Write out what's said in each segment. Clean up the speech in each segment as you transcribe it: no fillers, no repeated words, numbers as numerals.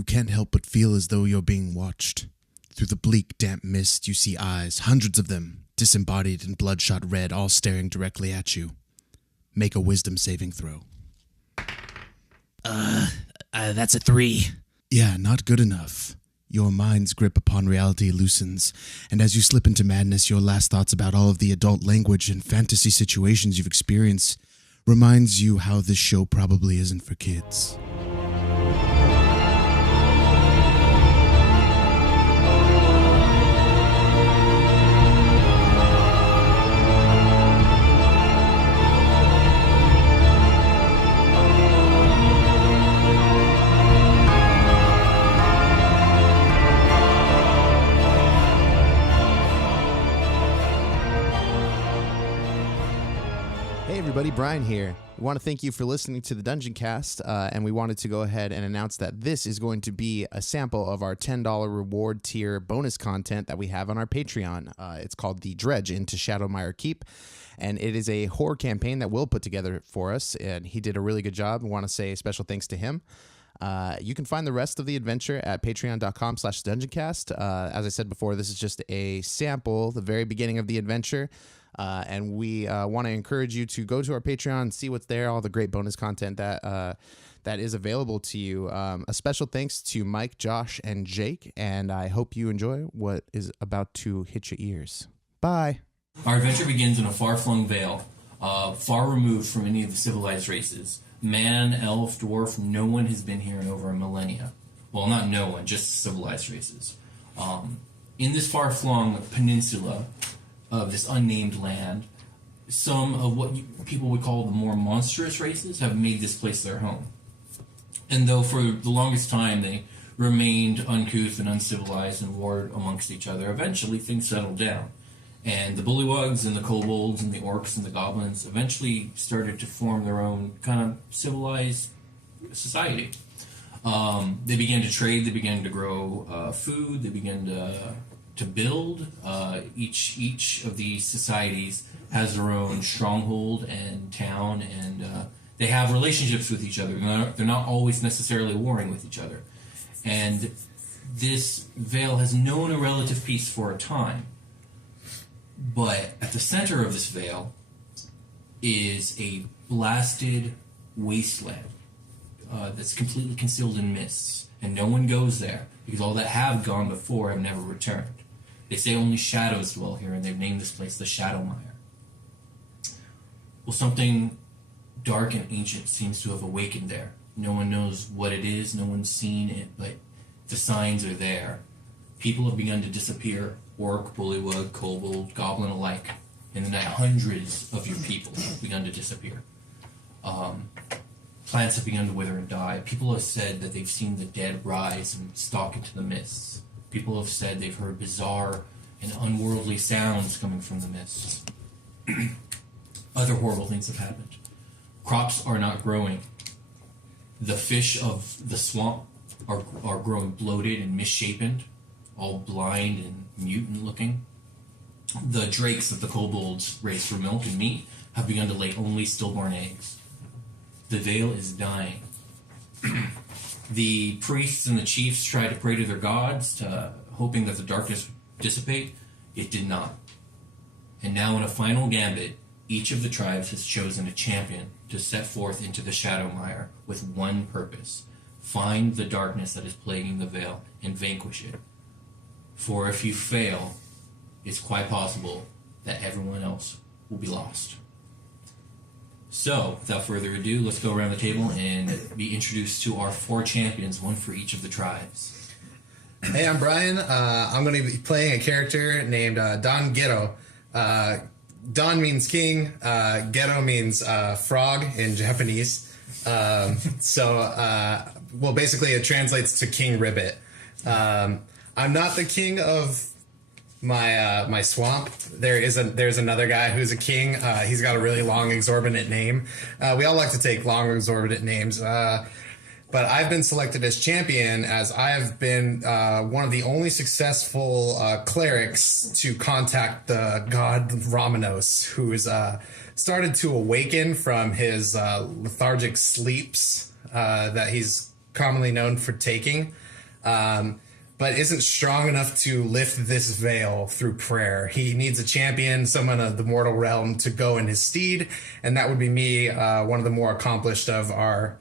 You can't help but feel as though you're being watched. Through the bleak, damp mist, you see eyes, hundreds of them, disembodied and bloodshot red, all staring directly at you. Make a wisdom saving throw. That's a 3. Yeah, not good enough. Your mind's grip upon reality loosens, and as you slip into madness, your last thoughts about all of the adult language and fantasy situations you've experienced reminds you how this show probably isn't for kids. Everybody, Brian here. We want to thank you for listening to the Dungeoncast, and we wanted to go ahead and announce that this is going to be a sample of our $10 reward tier bonus content that we have on our Patreon. It's called the Dredge Into Shadowmire Keep, and it is a horror campaign that Will put together for us, and he did a really good job. We want to say special thanks to him. You can find the rest of the adventure at patreon.com/dungeoncast. As I said before, this is just a sample, the very beginning of the adventure. And we want to encourage you to go to our Patreon and see what's there, all the great bonus content that is available to you. A special thanks to Mike, Josh, and Jake, and I hope you enjoy what is about to hit your ears. Bye. Our adventure begins in a far-flung vale, far removed from any of the civilized races. Man, elf, dwarf, no one has been here in over a millennia. Well, not no one, just civilized races. In this far-flung peninsula of this unnamed land, some of what people would call the more monstrous races have made this place their home. And though for the longest time they remained uncouth and uncivilized and warred amongst each other, eventually things settled down. And the Bullywugs and the Kobolds and the Orcs and the Goblins eventually started to form their own kind of civilized society. They began to trade, they began to grow food, they began to build. Each of these societies has their own stronghold and town, and they have relationships with each other. They're not always necessarily warring with each other. And this vale has known a relative peace for a time. But at the center of this vale is a blasted wasteland that's completely concealed in mists. And no one goes there, because all that have gone before have never returned. They say only shadows dwell here, and they've named this place the Shadowmire. Well, something dark and ancient seems to have awakened there. No one knows what it is, no one's seen it, but the signs are there. People have begun to disappear. Orc, Bullywug, Kobold, Goblin alike. In the night, hundreds of your people have begun to disappear. Plants have begun to wither and die. People have said that they've seen the dead rise and stalk into the mists. People have said they've heard bizarre and unworldly sounds coming from the mists. Other horrible things have happened. Crops are not growing. The fish of the swamp are growing bloated and misshapen, all blind and mutant looking. The drakes that the kobolds raise for milk and meat have begun to lay only stillborn eggs. The vale is dying. The priests and the chiefs tried to pray to their gods, hoping that the darkness would dissipate. It did not. And now in a final gambit, each of the tribes has chosen a champion to set forth into the Shadowmire with one purpose: find the darkness that is plaguing the vale and vanquish it. For if you fail, it's quite possible that everyone else will be lost. So, without further ado, let's go around the table and be introduced to our 4 champions, one for each of the tribes. Hey, I'm Brian. I'm going to be playing a character named Don Gero. Don means king. Gero means frog in Japanese. Well, basically it translates to King Ribbit. I'm not the king of my swamp. There's another guy who's a king. He's got a really long, exorbitant name. We all like to take long, exorbitant names. But I've been selected as champion as I have been one of the only successful clerics to contact the god Ramanos, who's started to awaken from his lethargic sleeps that he's commonly known for taking, but isn't strong enough to lift this veil through prayer. He needs a champion, someone of the mortal realm, to go in his stead, and that would be me, one of the most accomplished of our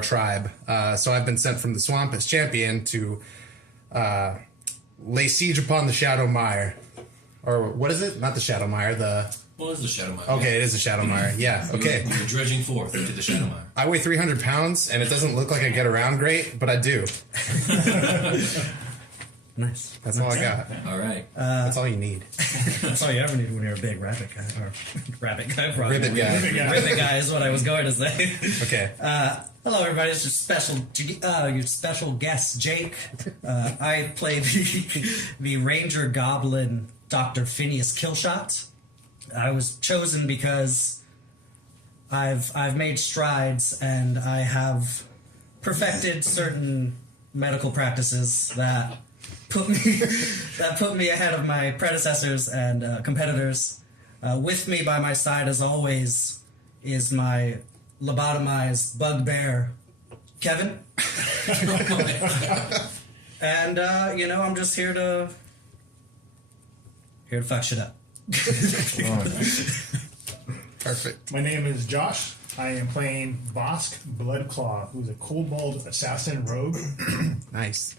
tribe. So I've been sent from the swamp as champion to lay siege upon the Shadowmire. Or what is it? Not the Shadowmire, Well, it's the Shadowmire. Okay, it is the Shadowmire. Yeah, okay. You're dredging forth into the Shadowmire. I weigh 300 pounds, and it doesn't look like I get around great, but I do. Nice. That's all I got. All right. That's all you need. That's all you ever need when you're a big rabbit guy. Or rabbit guy. Ribbit guy. Ribbit guy is what I was going to say. Okay. Hello, everybody. It's your special guest, Jake. I play the Ranger Goblin, Dr. Phineas Killshot. I was chosen because I've made strides and I have perfected certain medical practices that put me ahead of my predecessors and competitors. With me by my side, as always, is my lobotomized bugbear, Kevin. And I'm just here to fuck shit up. Perfect. My name is Josh. I am playing Vosk Bloodclaw, who's a kobold assassin rogue. Nice.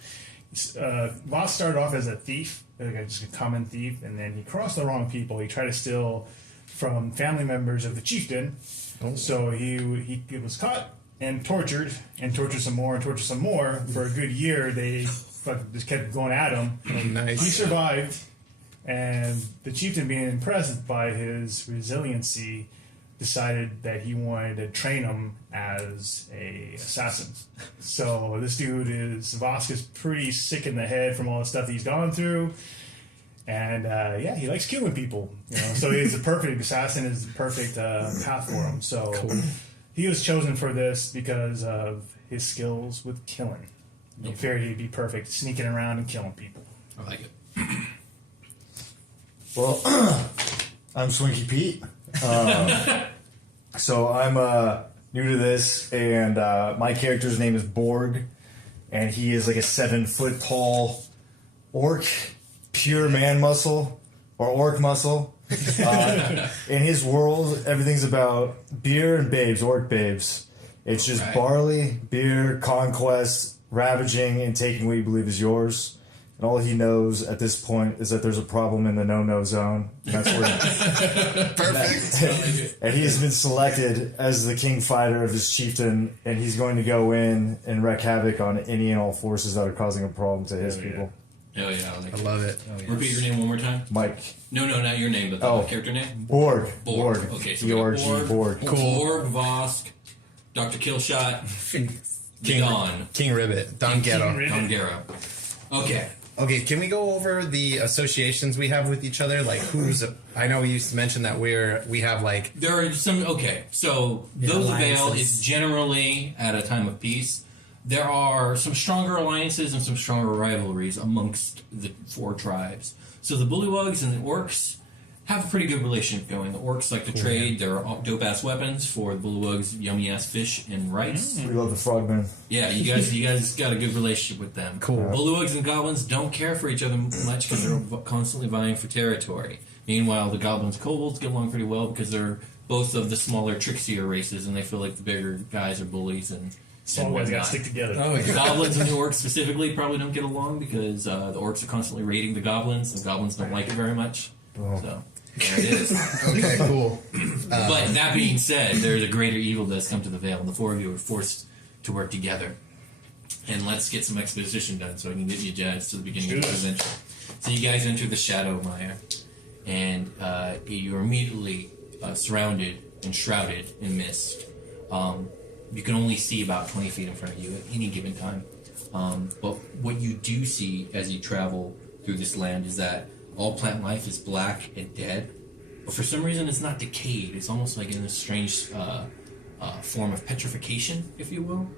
Vosk started off as a thief, just a common thief, and then he crossed the wrong people. He tried to steal from family members of the chieftain. Oh. So he was caught and tortured some more For a good year, they just kept going at him. Oh, nice. He survived. And the chieftain, being impressed by his resiliency, decided that he wanted to train him as a assassin. So this dude Vosk is pretty sick in the head from all the stuff he's gone through. And he likes killing people. So he's the perfect assassin, is the perfect path for him. So cool. He was chosen for this because of his skills with killing. He figured he'd be perfect, sneaking around and killing people. I like it. Well, I'm Swinky Pete. So I'm new to this, and my character's name is Borg, and he is like a 7-foot tall orc, pure man muscle, or orc muscle. In his world, everything's about beer and babes, orc babes. It's just barley, beer, conquest, ravaging, and taking what you believe is yours. And all he knows at this point is that there's a problem in the no-no zone. And that's where Perfect. And he has been selected as the king fighter of his chieftain, and he's going to go in and wreak havoc on any and all forces that are causing a problem to his people. Oh yeah, I like I it. love it. Oh, yes. Repeat your name one more time. Mike. No, not your name, but the character name. Borg. Borg. Okay, so we got Borg. Borg, Vosk, Dr. Killshot, Phineas. King Ribbit. Don Gero. Don Gero. Okay, can we go over the associations we have with each other? Like, I know we used to mention that we have like... There are some... Okay, so those Veil alliances. is generally at a time of peace. There are some stronger alliances and some stronger rivalries amongst the 4 tribes. So the Bullywugs and the Orcs have a pretty good relationship going. The Orcs like to trade their dope-ass weapons for the Bullywugs, yummy-ass fish and rice. We love the frogmen. Yeah, you guys got a good relationship with them. Cool. Bullywugs and goblins don't care for each other much because they're constantly vying for territory. Meanwhile, the goblins and kobolds get along pretty well because they're both of the smaller, trickstier races, and they feel like the bigger guys are bullies and Small guys got to stick together. The goblins and the orcs specifically probably don't get along because the orcs are constantly raiding the goblins, and goblins don't like it very much. So there it is. Okay, cool. But that being said, there's a greater evil that's come to the Vale, and the 4 of you are forced to work together. And let's get some exposition done so I can get you jazzed to the beginning of the adventure. So you guys enter the Shadowmire, and you're immediately surrounded and shrouded in mist. You can only see about 20 feet in front of you at any given time. But what you do see as you travel through this land is that all plant life is black and dead. But for some reason, it's not decayed. It's almost like in a strange form of petrification, if you will.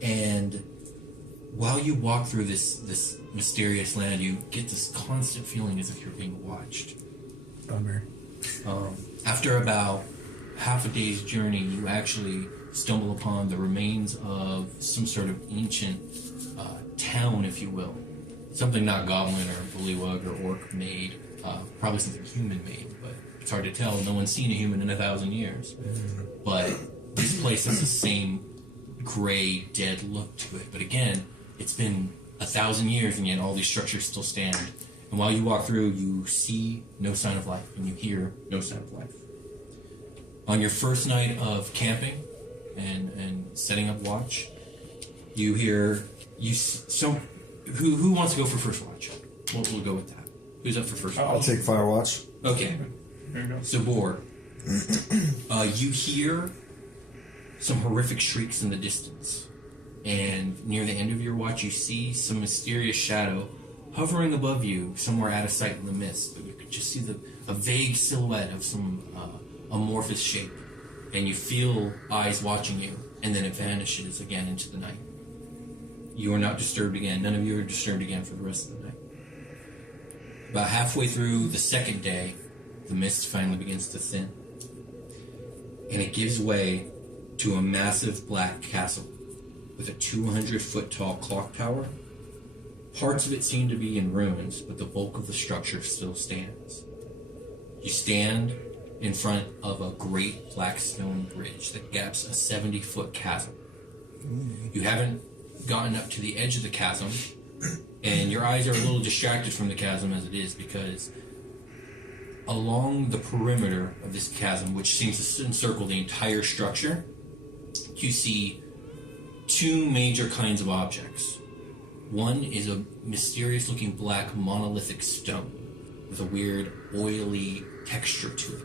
And while you walk through this mysterious land, you get this constant feeling as if you're being watched. Bummer. After about half a day's journey, you actually stumble upon the remains of some sort of ancient town, if you will. Something not goblin or bullywug or orc made, probably something human made, but it's hard to tell. No one's seen a human in 1,000 years. But this place has the same gray, dead look to it. But again, it's been 1,000 years, and yet all these structures still stand. And while you walk through, you see no sign of life, and you hear no sign of life. On your first night of camping and setting up watch, you hear who wants to go for first watch? We'll go with that. Who's up for first watch? I'll take Firewatch. Okay. There you go. So, Borg, you hear some horrific shrieks in the distance. And near the end of your watch, you see some mysterious shadow hovering above you, somewhere out of sight in the mist. But you could just see a vague silhouette of some amorphous shape. And you feel eyes watching you, and then it vanishes again into the night. You are not disturbed again. None of you are disturbed again for the rest of the night. About halfway through the second day, the mist finally begins to thin. And it gives way to a massive black castle with a 200-foot tall clock tower. Parts of it seem to be in ruins, but the bulk of the structure still stands. You stand in front of a great black stone bridge that gaps a 70-foot chasm. You haven't gotten up to the edge of the chasm, and your eyes are a little distracted from the chasm as it is, because along the perimeter of this chasm, which seems to encircle the entire structure, you see two major kinds of objects. One is a mysterious-looking black monolithic stone with a weird, oily texture to it.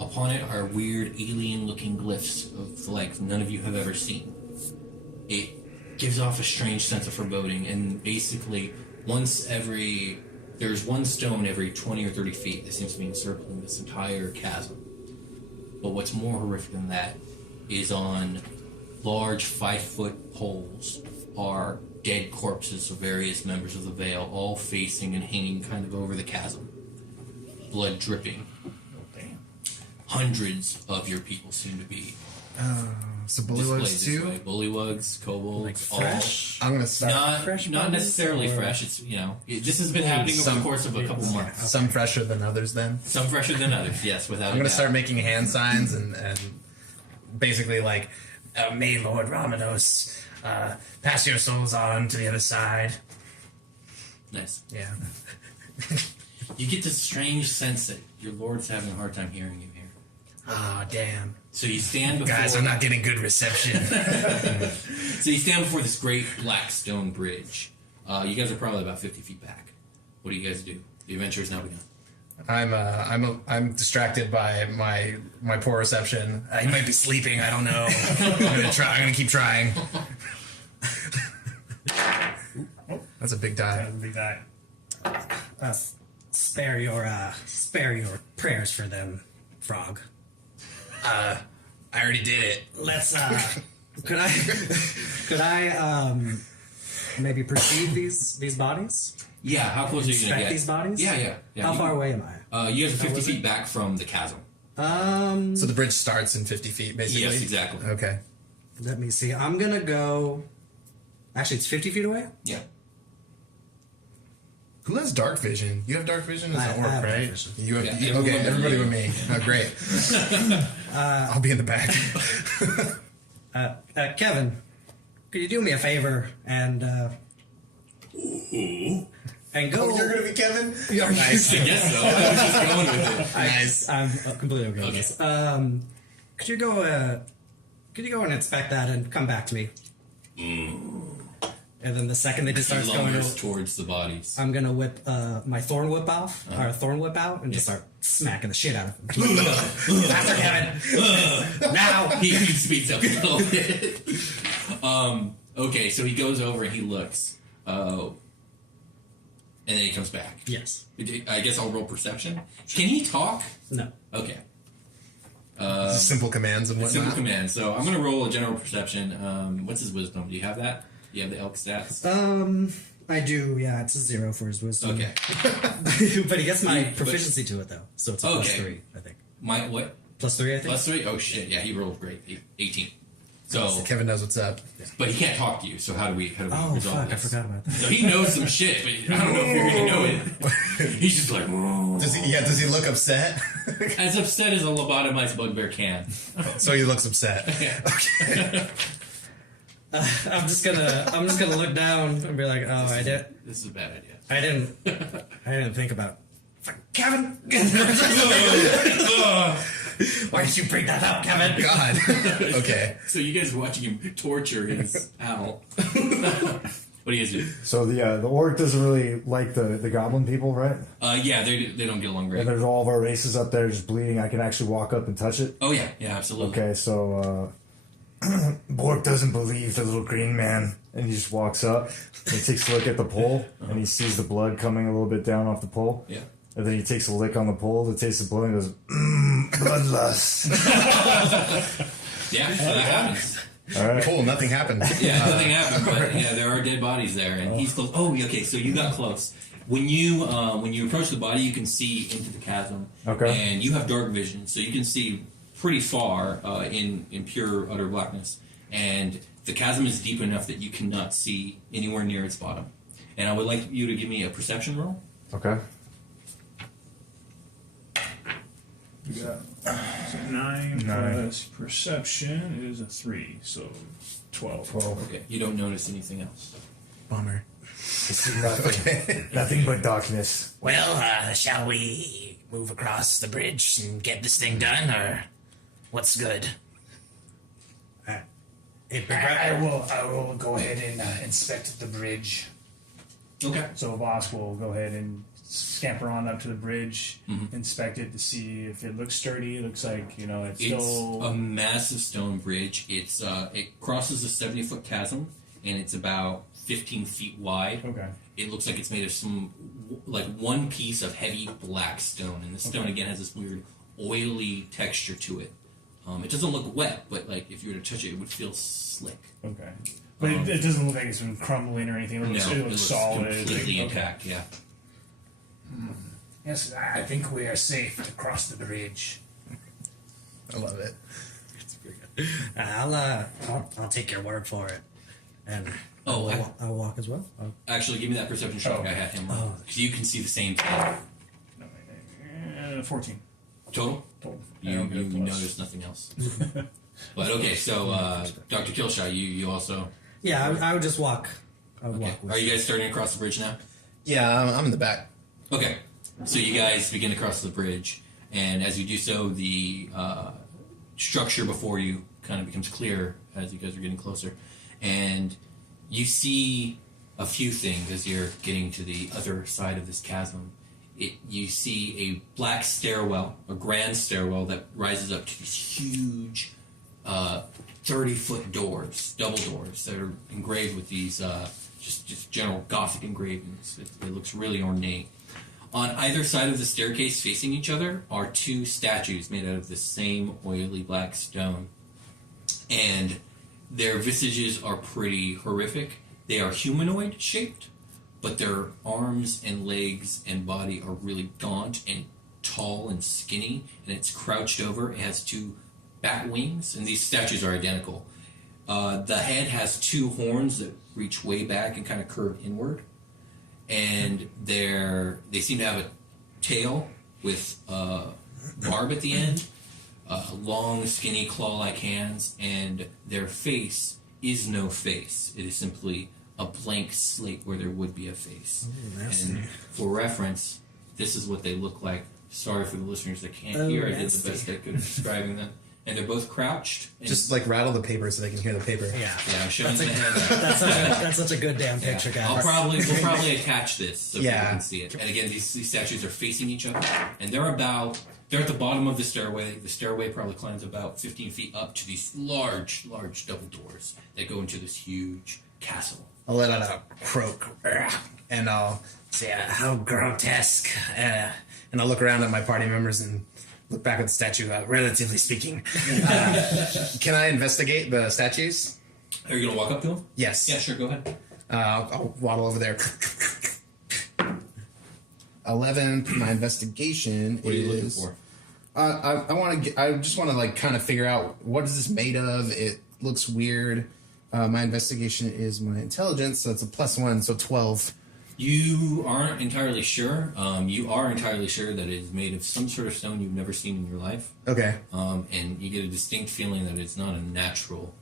Upon it are weird, alien-looking glyphs of the like none of you have ever seen. It gives off a strange sense of foreboding, and basically, there's one stone every 20 or 30 feet that seems to be encircling this entire chasm. But what's more horrific than that is on large 5-foot poles are dead corpses of various members of the Veil, all facing and hanging kind of over the chasm. Blood dripping. Hundreds of your people seem to be So displayed Bullywugs this too? way. Bullywugs, kobolds, all. Fresh? I'm gonna start. Not necessarily or- fresh. It's this has been happening over the course of a couple months. Some fresher than others then. Some fresher than others, yes, without. I'm a gonna doubt. start making hand signs and basically like, may Lord Ramados pass your souls on to the other side. Nice. Yeah. You get this strange sense that your lord's having a hard time hearing you here. Oh, damn. So you stand before. Guys, I'm not getting good reception. So you stand before this great black stone bridge. You guys are probably about 50 feet back. What do you guys do? The adventure has now begun. I'm distracted by my poor reception. He might be sleeping. I don't know. I'm gonna keep trying. That's a big die. That'd be that. Spare your prayers for them, Frog. I already did it. Let's could I maybe perceive these bodies? Yeah, how close are you going to Inspect get? these bodies? Yeah. How far away am I? You guys are 50 feet back from the chasm. So the bridge starts in 50 feet, basically? Yes, exactly. Okay. Let me see. I'm gonna go. Actually, it's 50 feet away. Yeah. Who has dark vision? You have dark vision? It's I an orc, have dark right? vision. You have, Yeah, okay, everybody everybody with with me. Oh, great. I'll be in the back. Kevin, could you do me a favor and go? You're gonna be Kevin? Nice. I guess so. I was just going with it. Nice. I'm completely okay with this. Could you go and inspect that and come back to me? And then the second they just He starts going, lumbers towards the bodies. I'm gonna whip my thorn whip off, or thorn whip out, and just start smacking the shit out of him. Faster, Kevin! Now! He speeds up a little bit. Okay, so he goes over and he looks. And then he comes back. Yes. I guess I'll roll perception. Can he talk? No. Okay. Simple commands and whatnot. Simple command. So I'm going to roll a general perception. What's his wisdom? Do you have that? You have the elk stats? I do. Yeah, it's a 0 for his wisdom. Okay. But he gets my But- proficiency to it though, so it's a Okay. +3, I think. My what? +3, I think. +3? Oh shit! Yeah, he rolled great. 18. So Kevin knows what's up. but he can't talk to you. So how do we Oh, resolve fuck, I this? forgot about that. So he knows some shit, but I don't know if you're gonna know it. He's just like, Does he look upset? as upset as a lobotomized bugbear can. So he looks upset. Yeah. I'm just gonna look down and be like, oh, This is a bad idea. I didn't think about Kevin. Why did you bring that up, Kevin? God. Okay. So you guys are watching him torture his owl. What do you guys do? So the orc doesn't really like the goblin people, right? Yeah, they don't get along great. And there's all of our races up there just bleeding. I can actually walk up and touch it. Oh yeah, absolutely. Okay, so Borg doesn't believe the little green man, and he just walks up and he takes a look at the pole, and he sees the blood coming a little bit down off the pole. Yeah. And then he takes a lick on the pole to taste the blood and goes, bloodlust. Yeah, so that happens. All right. Cool. Nothing happened. Yeah, nothing happened, but yeah, there are dead bodies there, and he's close. Oh, okay, so you got close. When you approach the body, you can see into the chasm. Okay. And you have dark vision, so you can see pretty far in pure utter blackness. And the chasm is deep enough that you cannot see anywhere near its bottom. And I would like you to give me a perception roll. Okay. We got 9 plus perception is a 3, so 12. Okay. You don't notice anything else. Bummer. Nothing but darkness. Well, shall we move across the bridge and get this thing done, or what's good? I will go ahead and inspect the bridge. Okay. So Vosk will go ahead and scamper on up to the bridge, inspect it to see if it looks sturdy. It looks like, it's still... a massive stone bridge. It's it crosses a 70-foot chasm, and it's about 15 feet wide. Okay. It looks like it's made of some, like one piece of heavy black stone, and the stone again has this weird oily texture to it. It doesn't look wet, but like if you were to touch it, it would feel slick. Okay. But it doesn't look like it's been crumbling or anything. It looks solid. Completely intact. Yeah. Yes, I think we are safe to cross the bridge. I love it. I'll take your word for it, and I'll walk as well. Actually, give me that perception check. I had him because you can see the same thing. 14. Total. You notice nothing else. But okay, so Dr. Killshot, you also. Yeah, I would just walk. I would Okay. walk with Are you guys starting to cross the bridge now? Yeah, I'm in the back. Okay, so you guys begin to cross the bridge, and as you do so, the structure before you kind of becomes clearer as you guys are getting closer, and you see a few things as you're getting to the other side of this chasm. You see a black stairwell, a grand stairwell that rises up to these huge 30-foot doors, double doors that are engraved with these just general Gothic engravings. It looks really ornate. On either side of the staircase facing each other are two statues made out of the same oily black stone. And their visages are pretty horrific. They are humanoid shaped, but their arms and legs and body are really gaunt and tall and skinny, and it's crouched over. It has two bat wings, and these statues are identical. The head has two horns that reach way back and kind of curve inward, and they seem to have a tail with barb at the end, long, skinny, claw-like hands, and their face is no face. It is simply a blank slate where there would be a face. And for reference, this is what they look like. Sorry for the listeners that can't hear. I did the best I could at describing them. And they're both crouched. And Just like rattle the paper so they can hear the paper. Yeah, I'm showing the hand. that's such a good damn picture, guys. We'll probably attach this so people can see it. And again, these statues are facing each other, and they're at the bottom of the stairway. The stairway probably climbs about 15 feet up to these large double doors that go into this huge castle. I'll let out a croak, and I'll Say, how grotesque. and I'll look around at my party members and look back at the statue. Relatively speaking, can I investigate the statues? Are you gonna walk up to them? Yes. Yeah, sure. Go ahead. I'll waddle over there. 11. My investigation What are you looking for? I just want to like kind of figure out what is this made of. looks weird. My investigation is my intelligence, so it's a +1, so 12. You aren't entirely sure. You are entirely sure that it is made of some sort of stone you've never seen in your life. Okay. And you get a distinct feeling that it's not a natural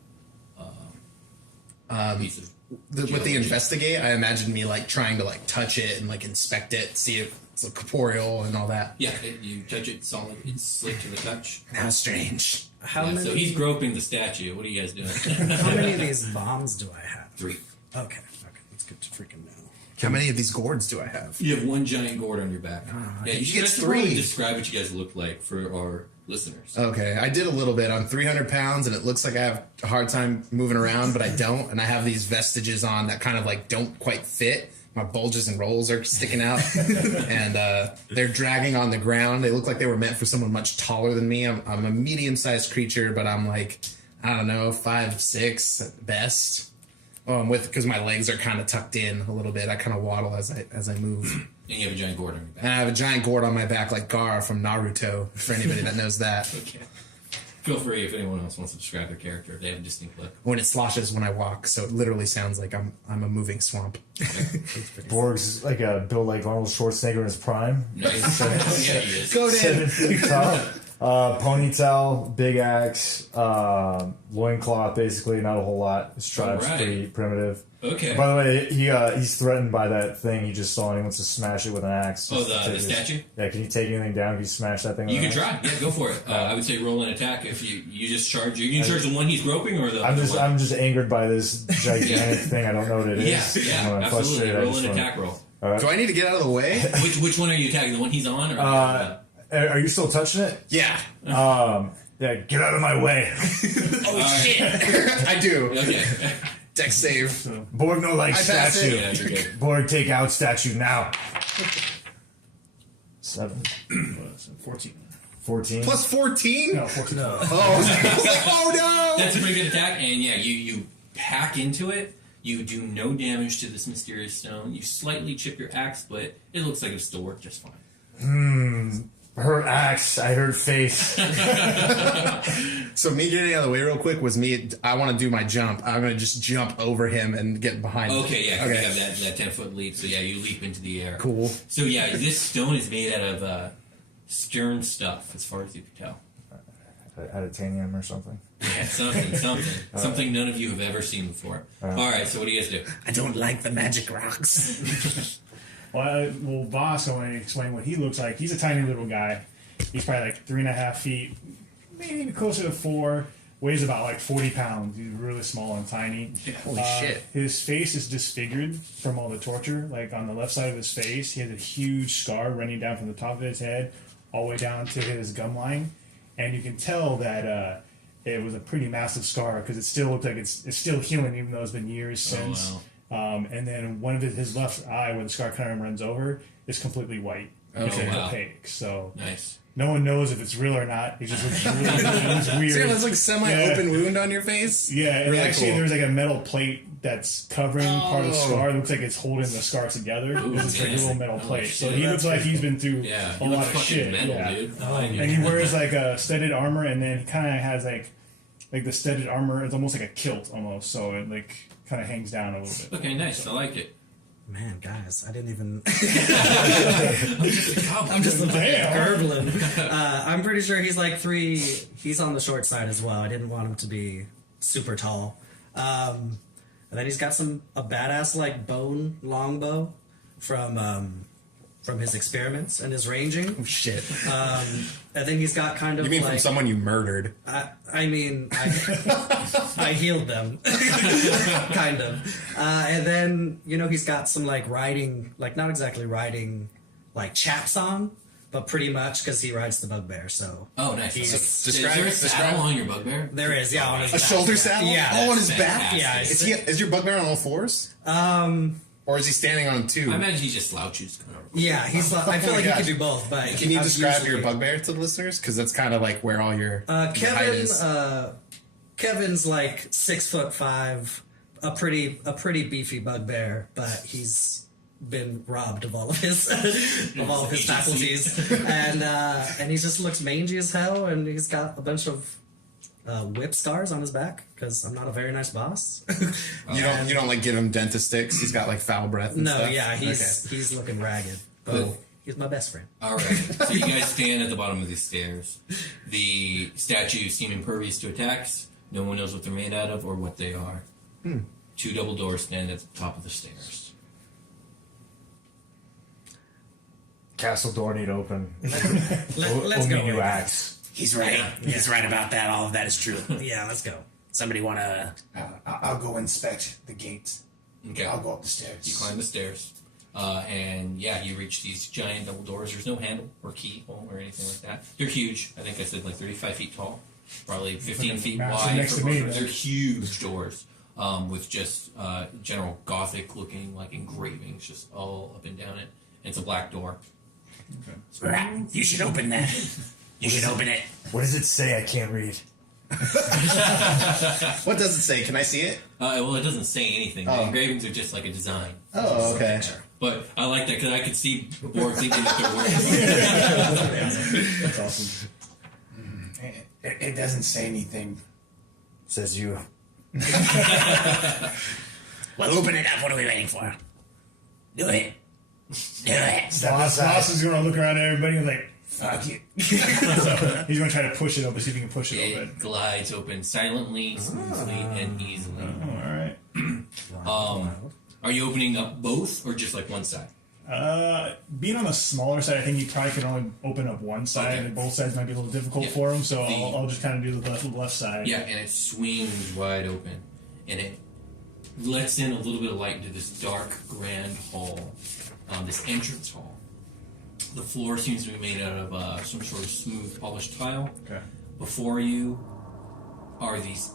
piece of With the investigate, I imagine me like trying to like touch it and like inspect it, see if it's corporeal and all that. Yeah, you touch it solid. It's slick to the touch. How strange. How Yeah, many? so he's groping the statue. What are you guys doing? How many of these bombs do I have? 3. Okay, that's good to freaking know. How many of these gourds do I have? You have 1 giant gourd on your back. Yeah, you should gets just really 3. describe what you guys look like for our listeners. Okay, I did a little bit. I'm 300 pounds, and it looks like I have a hard time moving around, but I don't. And I have these vestiges on that kind of like don't quite fit. My bulges and rolls are sticking out, and they're dragging on the ground. They look like they were meant for someone much taller than me. I'm a medium-sized creature, but I'm like, I don't know, 5'6" at best. Because my legs are kind of tucked in a little bit. I kind of waddle as I move. And you have a giant gourd on your back. And I have a giant gourd on my back like Gara from Naruto, for anybody that knows that. Okay. Feel free if anyone else wants to describe their character. They have a distinct look. When it sloshes when I walk, so it literally sounds like I'm a moving swamp. Borg's like built like Arnold Schwarzenegger in his prime. Nice. Yeah, he is. Go 7 feet tall. Ponytail, big axe, loincloth, basically, not a whole lot. His tribe's Alright. pretty primitive. Okay. By the way, he's threatened by that thing he just saw, and he wants to smash it with an axe. Oh, the statue? Yeah, can you take anything down? Can you smash that thing with You an can axe? try. Yeah, go for it. I would say roll an attack if you just charge. You can charge the one he's groping or the. I'm the one? just angered by this gigantic thing. I don't know what it is. Yeah, When I'm absolutely. frustrated, I Roll just an wanna- attack roll. Do I need to get out of the way? Which one are you attacking? The one he's on? Or Are you still touching it? Yeah. Yeah, get out of my way. Oh, shit. I do. Okay. Dex save. Borg no like I pass statue. it. Yeah, you're good. Borg take out statue now. 7. 14. 14. Plus 14? No, 14. Oh, I was like, oh no! That's a pretty good attack, and yeah, you hack into it. You do no damage to this mysterious stone. You slightly chip your axe, but it looks like it'll still work just fine. Her axe. I heard face. So me getting out of the way real quick was me. I want to do my jump. I'm going to just jump over him and get behind him. Okay, yeah, 'cause Okay. you have that 10-foot leap, so yeah, you leap into the air. Cool. So yeah, this stone is made out of stern stuff, as far as you can tell. Titanium or something. Yeah, something none of you have ever seen before. All right, so what do you guys do? I don't like the magic rocks. Well, Vosk, I want to explain what he looks like. He's a tiny little guy. He's probably like 3.5 feet, maybe closer to 4. Weighs about like 40 pounds. He's really small and tiny. Holy shit. His face is disfigured from all the torture. Like on the left side of his face, he has a huge scar running down from the top of his head all the way down to his gum line. And you can tell that it was a pretty massive scar because it still looks like it's still healing even though it's been years since. wow. And then one of his left eye where the scar kind of runs over is completely white. It's wow. opaque. So Nice. no one knows if it's real or not. He just looks really it looks weird. So you have this like semi-open wound on your face? Yeah, and Really actually cool. there's like a metal plate that's covering part of the scar. It looks like it's holding the scar together. It's like a little metal plate. So he looks like he's been through Yeah, a he lot looks of fucking shit. metal, Yeah. dude. And he wears like a studded armor, and then he kind of has like the studded armor. It's almost like a kilt almost. So it like kind of hangs down a little bit. Okay, nice. I like it. Man, guys, I didn't even. I'm just Damn. Gobiln. I'm pretty sure he's like 3. He's on the short side as well. I didn't want him to be super tall. And then he's got a badass like bone longbow from his experiments and his ranging. Oh, shit. And then he's got kind of You mean like, from someone you murdered? I mean, I healed them, kind of. And then, he's got some, like, riding, like, not exactly riding, like, chaps on, but pretty much because he rides the bugbear, so. Oh, nice. He's- Is there a saddle on your bugbear? There is, yeah, on his A back. shoulder saddle? Yeah. Oh, on his That's back? fantastic. Yeah, Is your bugbear on all fours? Or is he standing on 2? I imagine he just slouches. Yeah, he's. I feel my like he gosh. could do both, but Can you describe usually- your bugbear to the listeners? Because that's kind of like where all your height Kevin, is. Kevin's like 6'5", a pretty beefy bugbear, but he's been robbed of all of his faculties, and he just looks mangy as hell, and he's got a bunch of whip scars on his back because I'm not a very nice boss. You don't like give him dentist sticks. He's got like foul breath. And No, stuff? yeah, he's looking ragged. But he's my best friend. All right. So you guys stand at the bottom of these stairs. The statues seem impervious to attacks. No one knows what they're made out of or what they are. 2 double doors stand at the top of the stairs. Castle door need open. Let's go. New axe. He's right. He's right about that. All of that is true. Yeah, let's go. Somebody want to... I'll go inspect the gate. Okay. I'll go up the stairs. You climb the stairs. And yeah, you reach these giant double doors. There's no handle or keyhole or anything like that. They're huge. I think I said like 35 feet tall. Probably 15 feet wide. next to me, They're huge doors. With just general gothic looking like engravings just all up and down it. And it's a black door. You should open that. You should open it. What does it say? I can't read. What does it say? Can I see it? Well, it doesn't say anything. The engravings are just like a design. Oh, okay. But I like that because I could see Borg thinking that they're working. That's awesome. It doesn't say anything. Says you. Well, open it up. What are we waiting for? Do it. Do it. Boss is going to look around at everybody and like, fuck you. So he's going to try to push it open, see if he can push it open. It glides open silently, smoothly, and easily. All right. Are you opening up both or just like one side? Being on the smaller side, I think you probably can only open up one side, Okay. and both sides might be a little difficult for him. So I'll just kind of do the left side. Yeah, and it swings wide open, and it lets in a little bit of light into this dark, grand hall, this entrance hall. The floor seems to be made out of some sort of smooth, polished tile. Okay. Before you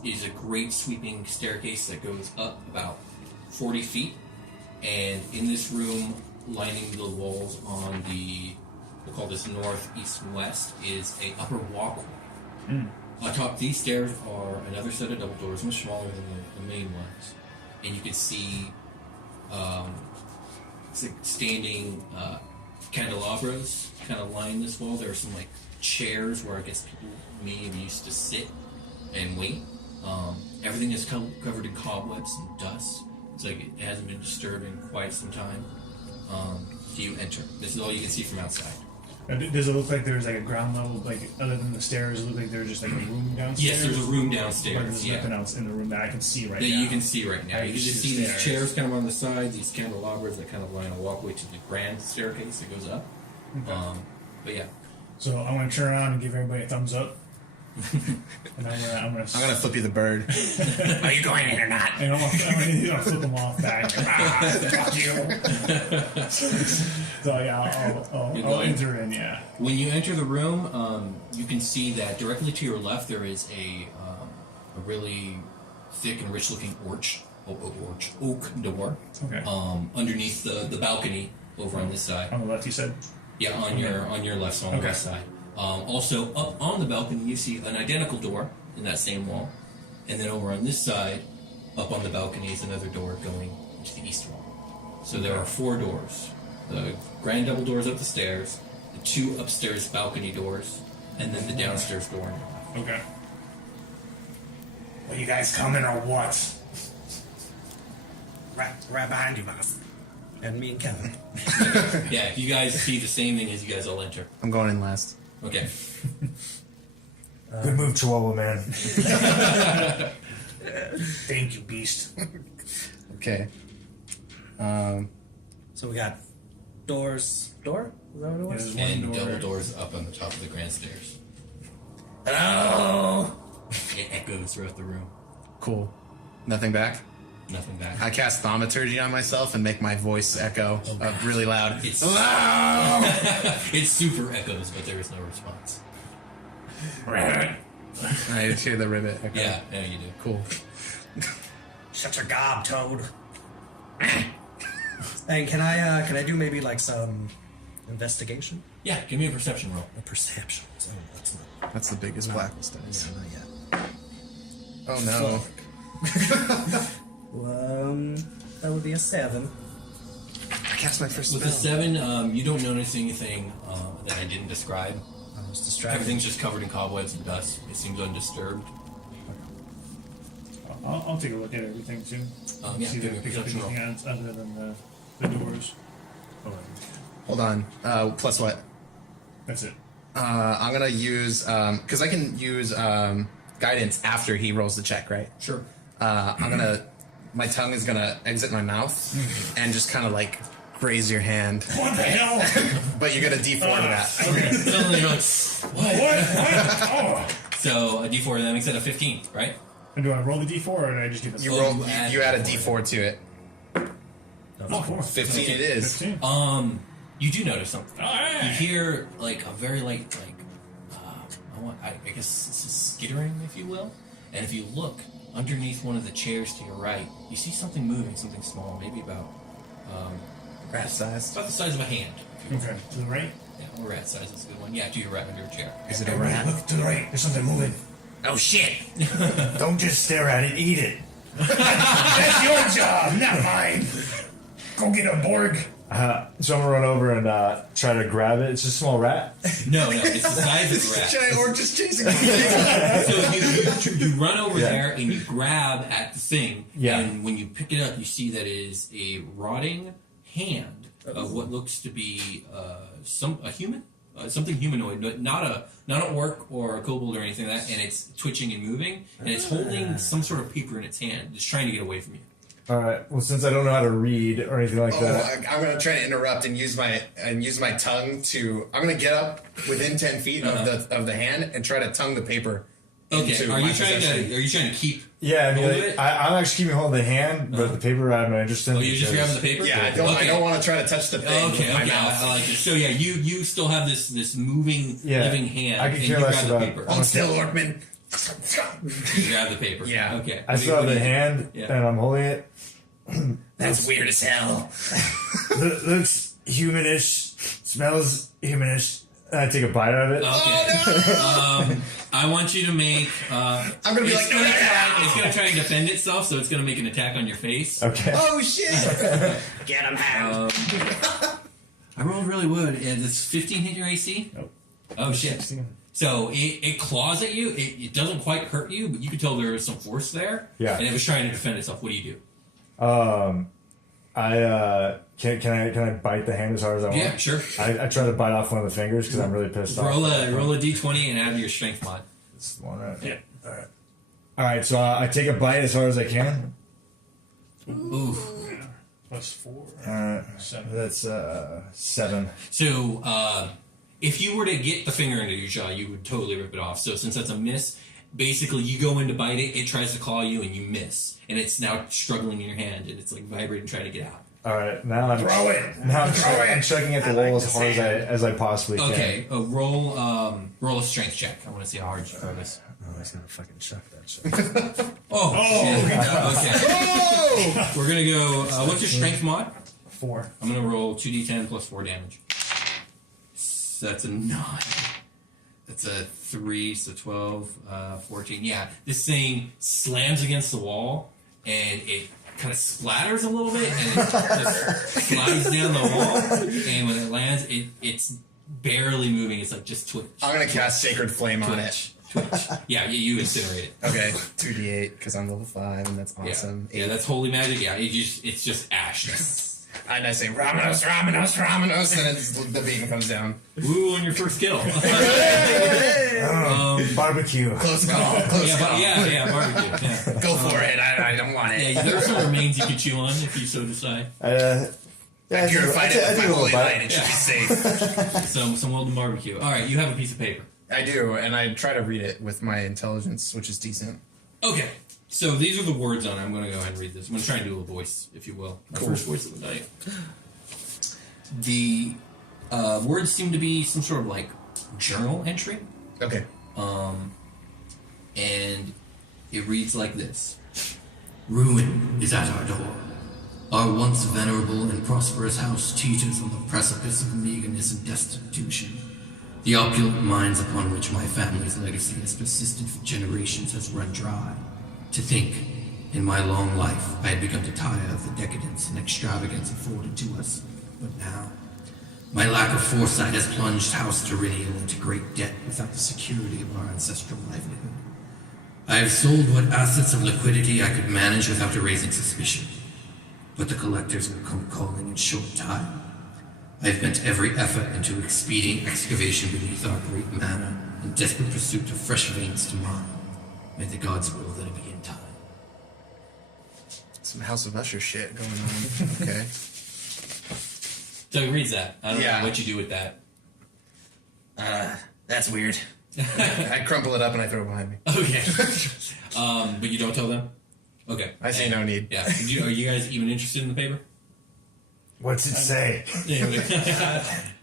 is a great sweeping staircase that goes up about 40 feet, and in this room, lining the walls on we'll call this north, east, and west, is a upper walkway. Atop these stairs are another set of double doors, much smaller than the main ones, and you can see standing candelabras kind of line this wall. There are some like chairs where I guess people may have used to sit and wait. Everything is covered in cobwebs and dust. It's like it hasn't been disturbed in quite some time. You enter. This is all you can see from outside. Does it look like there's like a ground level, like other than the stairs? Does it look like there's just like a room downstairs? Yes, there's a room Or downstairs. there's nothing else in the room that I can see right That now? you can see right now. I You can see just the see these stairs. chairs kind of on the sides, these candelabras that kind of line a walkway to the grand staircase that goes up. But yeah. So I'm gonna turn around and give everybody a thumbs up. And I'm gonna flip you the bird. Are you going in or not? And I'm gonna flip them off back. Fuck you. So yeah, I'll enter in. Yeah. When you enter the room, you can see that directly to your left there is a really thick and rich-looking oak door. Okay. Underneath the balcony over on this side. On the left, you said. Yeah, on your left, so on the left side. Also, up on the balcony, you see an identical door in that same wall, and then over on this side, up on the balcony is another door going to the east wall. So there are 4 doors: the grand double doors up the stairs, the 2 upstairs balcony doors, and then the downstairs door. Okay. Are you guys coming or what? Right behind you, boss. And me and Kevin. Yeah, if you guys see the same thing as you guys all enter. I'm going in last. Okay. Good move, Chihuahua man. Thank you, beast. Okay. So we got doors. Door? Is that what it was? There's one And door. double doors up on the top of the grand stairs. Hello? It echoes throughout the room. Cool. Nothing back? Nothing back. I cast thaumaturgy on myself and make my voice echo really loud. It's, Hello! it super echoes, but there is no response. I hear the ribbit echo. Yeah, you do. Cool. Shut your gob, Toad. And can I do maybe like some investigation? Yeah, give me a perception roll. A perception. So that's not. That's the biggest blackness dice. Not yet. Oh no. That would be a 7. I cast my first With spell. a 7, you don't notice anything that I didn't describe. I was distracted. Everything's just covered in cobwebs and dust. It seems undisturbed. I'll take a look at everything too. Yeah, See give me a if there's perception roll. anything else other than the doors. Hold on. Plus what? That's it. I'm gonna use because I can use guidance after he rolls the check, right? Sure. My tongue is gonna exit my mouth and just kind of like graze your hand. What the hell? But you get a D4 to that. Suddenly you're like, What? Oh. so a D4, that makes it a 15, right? And do I roll the d4 or do I just do the You roll. You add a D4 to it. Oh, 15 it is. 15. You do notice something. Oh, yeah. You hear like a very light, I guess it's a skittering, if you will. And if you look underneath one of the chairs to your right, you see something moving, something small, maybe about Rat size. the size of a hand. Okay, to the right. Yeah, or rat size is a good one. Yeah, to your right under a chair. Is it a Everybody rat? look to the right. There's something moving. Oh shit! Don't just stare at it, eat it. That's your job, not mine. Go get a Borg. So I'm gonna run over and try to grab it. It's just a small rat. No, it's the size of a rat. Giant orc just chasing me. So you run over there and you grab at the thing, Yeah. and when you pick it up, you see that it is a rotting hand of what looks to be a human, something humanoid, not an orc or a kobold or anything like that, and it's twitching and moving, and it's holding some sort of paper in its hand, it's trying to get away from you. All right. Well, since I don't know how to read or anything like that, I'm gonna try to interrupt and use my tongue to. I'm gonna get up within 10 feet of the hand and try to tongue the paper. Okay, into are my you trying possession. to keep? yeah, I mean, hold like, it? I'm actually keeping hold of the hand, but the paper I'm not interested in. Oh, you're just because- grabbing the paper? Yeah, I don't want to try to touch the thing Okay, with my okay, mouth. I like it. So yeah, you still have this moving, Yeah. living hand, I could and care you less grab the about- paper. Hold still, Orkman. You grab the paper. Yeah. Okay. I still have the hand, Yeah. and I'm holding it. That's weird as hell. Looks humanish, smells humanish. And I take a bite out of it. Okay. I want you to make. I'm gonna be like, no, no, no. It's gonna try and defend itself, so it's gonna make an attack on your face. Okay. Oh shit! Get him, Hound. I rolled really good. Yeah, does 15 hit your AC? Nope. Oh shit. So it claws at you. It doesn't quite hurt you, but you can tell there is some force there. Yeah. And it was trying to defend itself. What do you do? I can I bite the hand as hard as I want? Yeah, sure. I try to bite off one of the fingers because I'm really pissed off. Roll a d20 and add to your strength mod. This is the one, right? Yeah. All right, so I take a bite as hard as I can. Ooh. Plus 4. All right, 7. that's 7. So if you were to get the finger into your jaw, you would totally rip it off. So since that's a miss, basically you go in to bite it, it tries to claw you, and you miss, and it's now struggling in your hand, and it's like vibrating, trying to get out. All right, now I'm Throw it. Now I'm, Throw it. I'm chucking at the wall as hard as I possibly can. Okay, roll a strength check. I want to see how hard you throw this. Oh, he's gonna fucking chuck that shit. Oh, shit. Okay. We're gonna go. What's your strength mod? 4. I'm gonna roll 2d10 plus 4 damage. So that's a 9. That's a 3, so 12, 14. Yeah, this thing slams against the wall, and it kind of splatters a little bit, and it just slides down the wall. And when it lands, it's barely moving. It's like just twitch. I'm gonna cast Sacred Flame on it. Twitch. Yeah, you incinerate it. Okay, 2d8 because I'm level 5 and that's awesome. Yeah, that's holy magic. Yeah, it's just ash. And I say Ramenos, Ramenos, Ramenos, and it's, the beam comes down. Ooh, on your first kill. Barbecue. Close call. Close call. Yeah, barbecue. Yeah. Go for it. I don't want it. Yeah, there are some remains you can chew on if you so decide. Yeah, If you're fighting I with my do a holy little light, bite. it should be safe. Some well-done barbecue. All right, you have a piece of paper. I do, and I try to read it with my intelligence, which is decent. Okay, so these are the words on it. I'm going to go ahead and read this. I'm going to try and do a voice, if you will. My first voice of the night. The words seem to be some sort of like journal entry. Okay. And it reads like this. Ruin is at our door. Our once venerable and prosperous house teeters on the precipice of meagerness and destitution. The opulent mines upon which my family's legacy has persisted for generations has run dry. To think, in my long life, I had begun to tire of the decadence and extravagance afforded to us. But now, my lack of foresight has plunged House Terrenial into great debt without the security of our ancestral livelihood. I have sold what assets of liquidity I could manage without raising suspicion. But the collectors will come calling in short time. I have bent every effort into expedient excavation beneath our great manor in desperate pursuit of fresh veins to mine. May the gods will that it be in time. Some House of Usher shit going on. Okay. So he reads that. I don't Yeah. know what you do with that. That's weird. I crumple it up and I throw it behind me. Okay. But you don't tell them? Okay. I say no need. Yeah. Are you guys even interested in the paper? What's it say?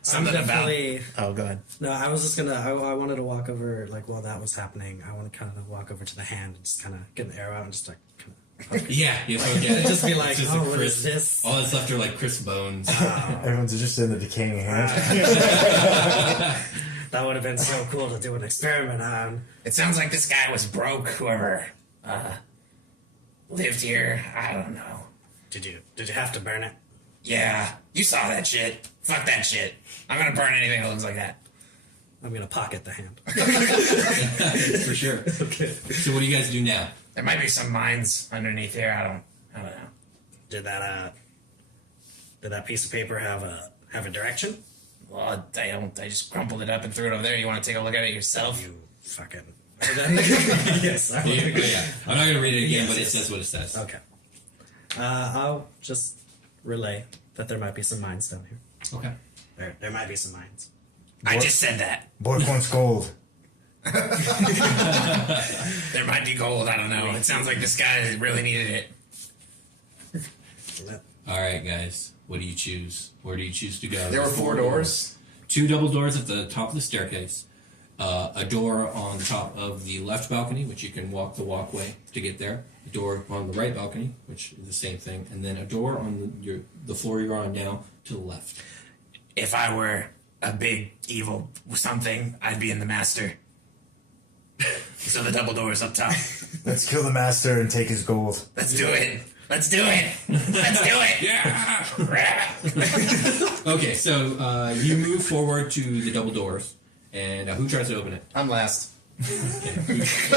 Something about. Definitely- Oh, go ahead. No, I was just gonna. I wanted to walk over, like, while that was happening. I want to kind of walk over to the hand and just kind of get an arrow out and just like. Yeah. Okay. Just be like, Just oh, a what crisp- is this? All that's left are like crisp bones. Everyone's interested in the decaying hand. That would have been so cool to do an experiment on. It sounds like this guy was broke, whoever lived here. I don't know. Did you have to burn it? Yeah, you saw that shit. Fuck that shit. I'm gonna burn anything that looks like that. I'm gonna pocket the hand. For sure. Okay. So what do you guys do now? There might be some mines underneath here. I don't know. Did that piece of paper have a direction? Well, I don't. I just crumpled it up and threw it over there. You want to take a look at it yourself? You fucking. Yes. Yeah. I'm not gonna read it again, but it says what it says. Okay. I'll just relay that there might be some mines down here. Okay. There might be some mines. I just said that. Borg wants gold. There might be gold. I don't know. It sounds like this guy really needed it. All right, guys. What do you choose? Where do you choose to go? There were 4 doors. 2 double doors at the top of the staircase. A door on the top of the left balcony, which you can walk the walkway to get there. A door on the right balcony, which is the same thing, and then a door on the floor you're on now to the left. If I were a big evil something, I'd be in the master. So the double doors up top. Let's kill the master and take his gold. Let's do it. Let's do it. Let's do it. Yeah. Okay, so you move forward to the double doors, and who tries to open it? I'm last.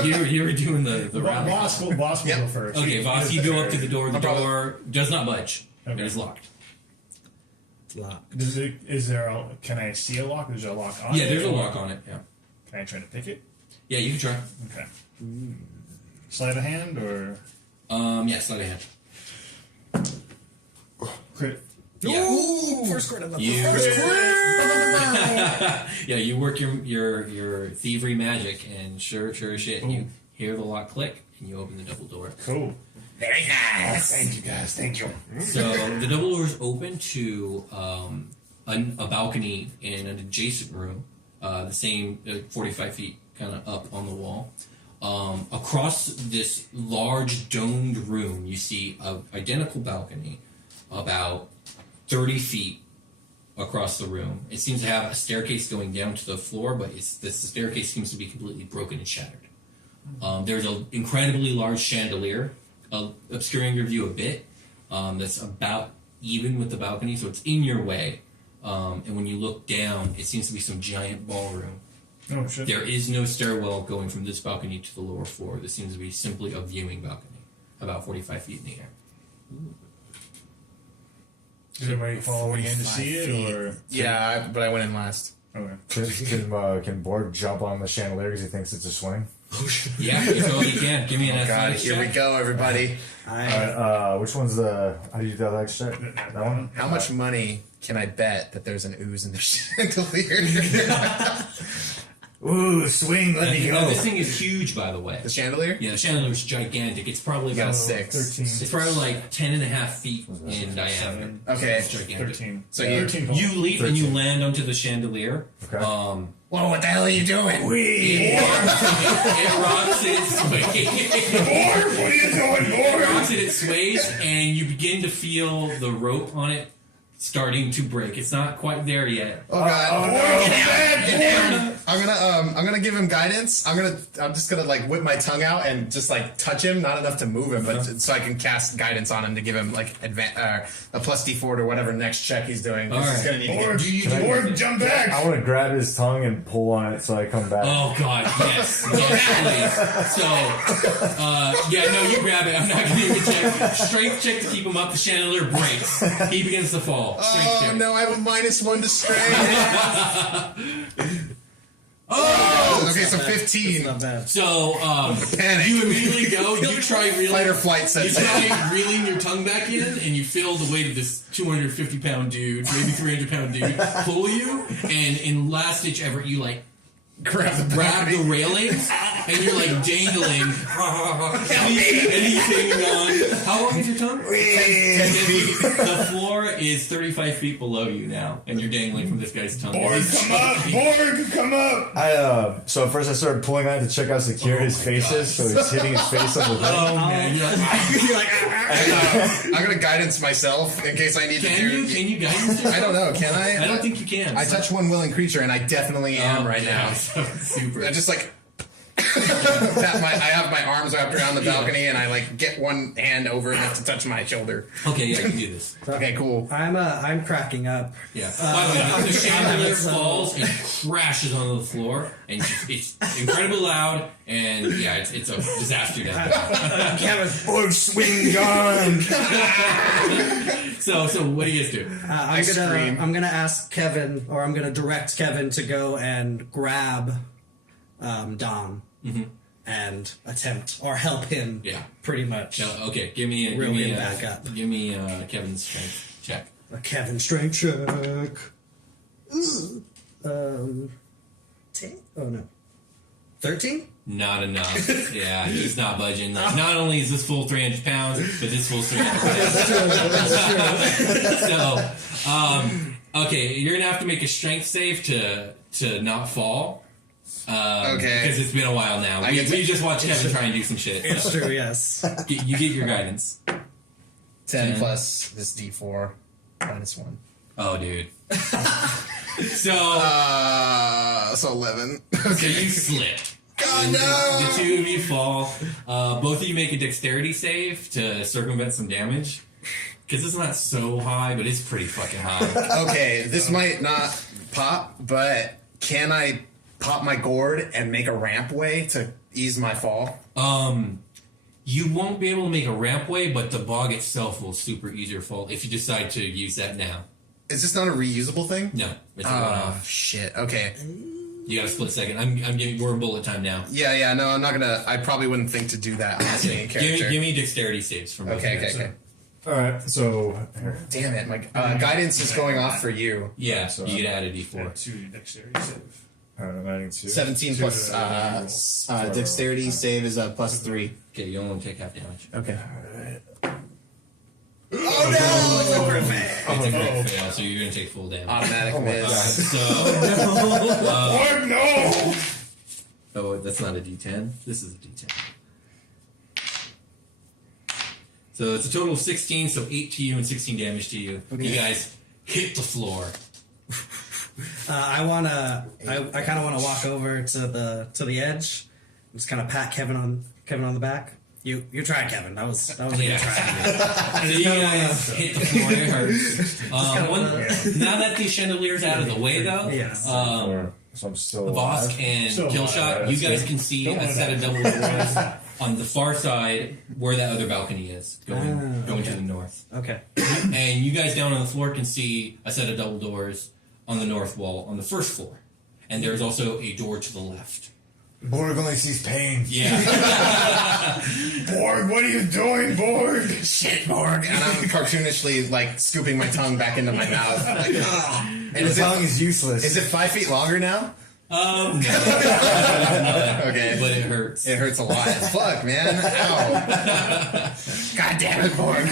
You were doing the round. Vosk will go first. Okay, Vosk, you go up to the door. The door does not budge. Okay. It is locked. It's locked. Can I see a lock? Is there a lock on it? Yeah, there's a lock on it. Yeah. Can I try to pick it? Yeah, you can try. Okay. Sleight of hand or Yeah, sleight of hand. crit? Yeah. First crit of the Yeah, you work your thievery magic, and sure as shit, you hear the lock click, and you open the double door. Cool. Very nice. Thank you, guys. Thank you. So the double door is open to a balcony in an adjacent room, the same 45 feet kind of up on the wall. Across this large domed room, you see an identical balcony about 30 feet across the room. It seems to have a staircase going down to the floor, but the staircase seems to be completely broken and shattered. There's an incredibly large chandelier obscuring your view a bit. That's about even with the balcony, so it's in your way. And when you look down, it seems to be some giant ballroom. Oh shit. There is no stairwell going from this balcony to the lower floor. This seems to be simply a viewing balcony, about 45 feet in the air. Is everybody following in to see it, or Yeah, but I went in last. okay? Can Borg jump on the chandelier because he thinks it's a swing? Yeah, you totally can. Give me an God, athletics here we check. go, everybody. Alright, which one's the... How do you do the athletics check? That one? How much money can I bet that there's an ooze in the chandelier? Ooh, swing, let me Now, go. this thing is huge, by the way. The chandelier? Yeah, the chandelier is gigantic. It's probably Got a about 6. 13. It's probably like 10 and a half feet in diameter. Okay. It's gigantic. 13. So you- 13 total. You leap and you land onto the chandelier. Okay. Whoa, what the hell are you doing? It rocks and it sways. Borg, what are you doing, It Borg? rocks and it sways, and you begin to feel the rope on it starting to break. It's not quite there yet. Oh, God. Borg, bad Borg. I'm gonna give him guidance. I'm just gonna like whip my tongue out and just like touch him, not enough to move him, but so I can cast guidance on him to give him like a plus D4 to whatever next check he's doing. All He's right. gonna need to get Borg, jump back! I want to grab his tongue and pull on it so I come back. Oh God, yes, please. So, no, you grab it. I'm not going to even check. Strength check to keep him up. The chandelier breaks. He begins to fall. Strength check. no, I have a -1 to strength. Okay, so 15. Not bad. So, Panic. you immediately go. You try reeling. Fight or flight You sets in. try reeling your tongue back in, and you feel the weight of this 250-pound dude, maybe 300-pound dude, pull you. And in last ditch effort, you like grab the railings, and you're like dangling. and he's hanging on. How long is your tongue? 10 feet. The floor is 35 feet below you now, and you're dangling from this guy's tongue. Borg, come up! Borg, come up! So at first I started pulling on it to check how secure his face is, so he's hitting his face on the thing. Oh man, you're like, I'm gonna guidance myself in case I need to do. Can you guidance? I don't know. Can I? I don't think you can. I touch one willing creature, and I definitely am right now. Super. I just like I have my arms wrapped around the balcony, and I like get one hand over enough to touch my shoulder. Okay, yeah, you can do this. Okay, cool. I'm cracking up. Yeah. By the way, the chandelier falls and crashes onto the floor, and it's incredibly loud, and yeah, it's a disaster down there. Kevin, Borg swing gun! So what do you guys do? I'm gonna ask Kevin, or I'm gonna direct Kevin to go and grab Dom and attempt or help him. Yeah. Pretty much. No, okay, give me back up. Give me Kevin's strength check. A Kevin strength check. 10? Oh no. 13? Not enough. Yeah, he's not budging. Like, not only is this full 300 pounds, but this full 300 pounds. So, okay, you're gonna have to make a strength save to not fall. Okay. Because it's been a while now. We just watched Kevin try and do some shit. It's true, yes. You get your guidance. 10 plus this D4 -1. Oh, dude. So 11. So you slip. God, no! The two of you fall. Both of you make a dexterity save to circumvent some damage. Because it's not so high, but it's pretty fucking high. Okay, this might not pop, but can I pop my gourd and make a rampway to ease my fall? You won't be able to make a rampway, but the bog itself will super ease your fall if you decide to use that now. Is this not a reusable thing? No, it's a one-off. Shit. Okay. You got a split second. We're in bullet time now. Yeah. No, I'm not gonna. I probably wouldn't think to do that. I'm asking a character. Give me dexterity saves from both of you. Okay. Alright, so... Damn it! My guidance is going off for you. Yeah, So you get add a d4. 2 dexterity save. Alright, I'm adding 2. 17 plus dexterity save is a +3. Okay, you only take half damage. Okay. Oh no! It's a crit fail. It's a crit fail, so you're gonna take full damage. Automatic miss. So, Borg, no! oh, that's not a d10. This is a d10. So it's a total of 16, so 8 to you and 16 damage to you. You guys hit the floor. I kind of want to walk over to the edge, and just kind of pat Kevin on the back. You tried, Kevin. That was a good try. So you guys hit the floor. It hurts. Now that the chandelier's out of the way, though, Yes. So I'm still alive. Vosk and Still Killshot, alive, you that's guys good. can see Don't a want set of that. double doors on the far side where that other balcony is, going to the north. Okay. And you guys down on the floor can see a set of double doors on the north wall on the first floor. And there's also a door to the left. Borg only sees pain. Yeah. Borg, what are you doing, Borg? Shit, Borg. And I'm cartoonishly like scooping my tongue back into my mouth. Like, and Your tongue is useless. Is it 5 feet longer now? No. Okay. But it hurts. It hurts a lot. Fuck, man. Ow. God damn it, Borg.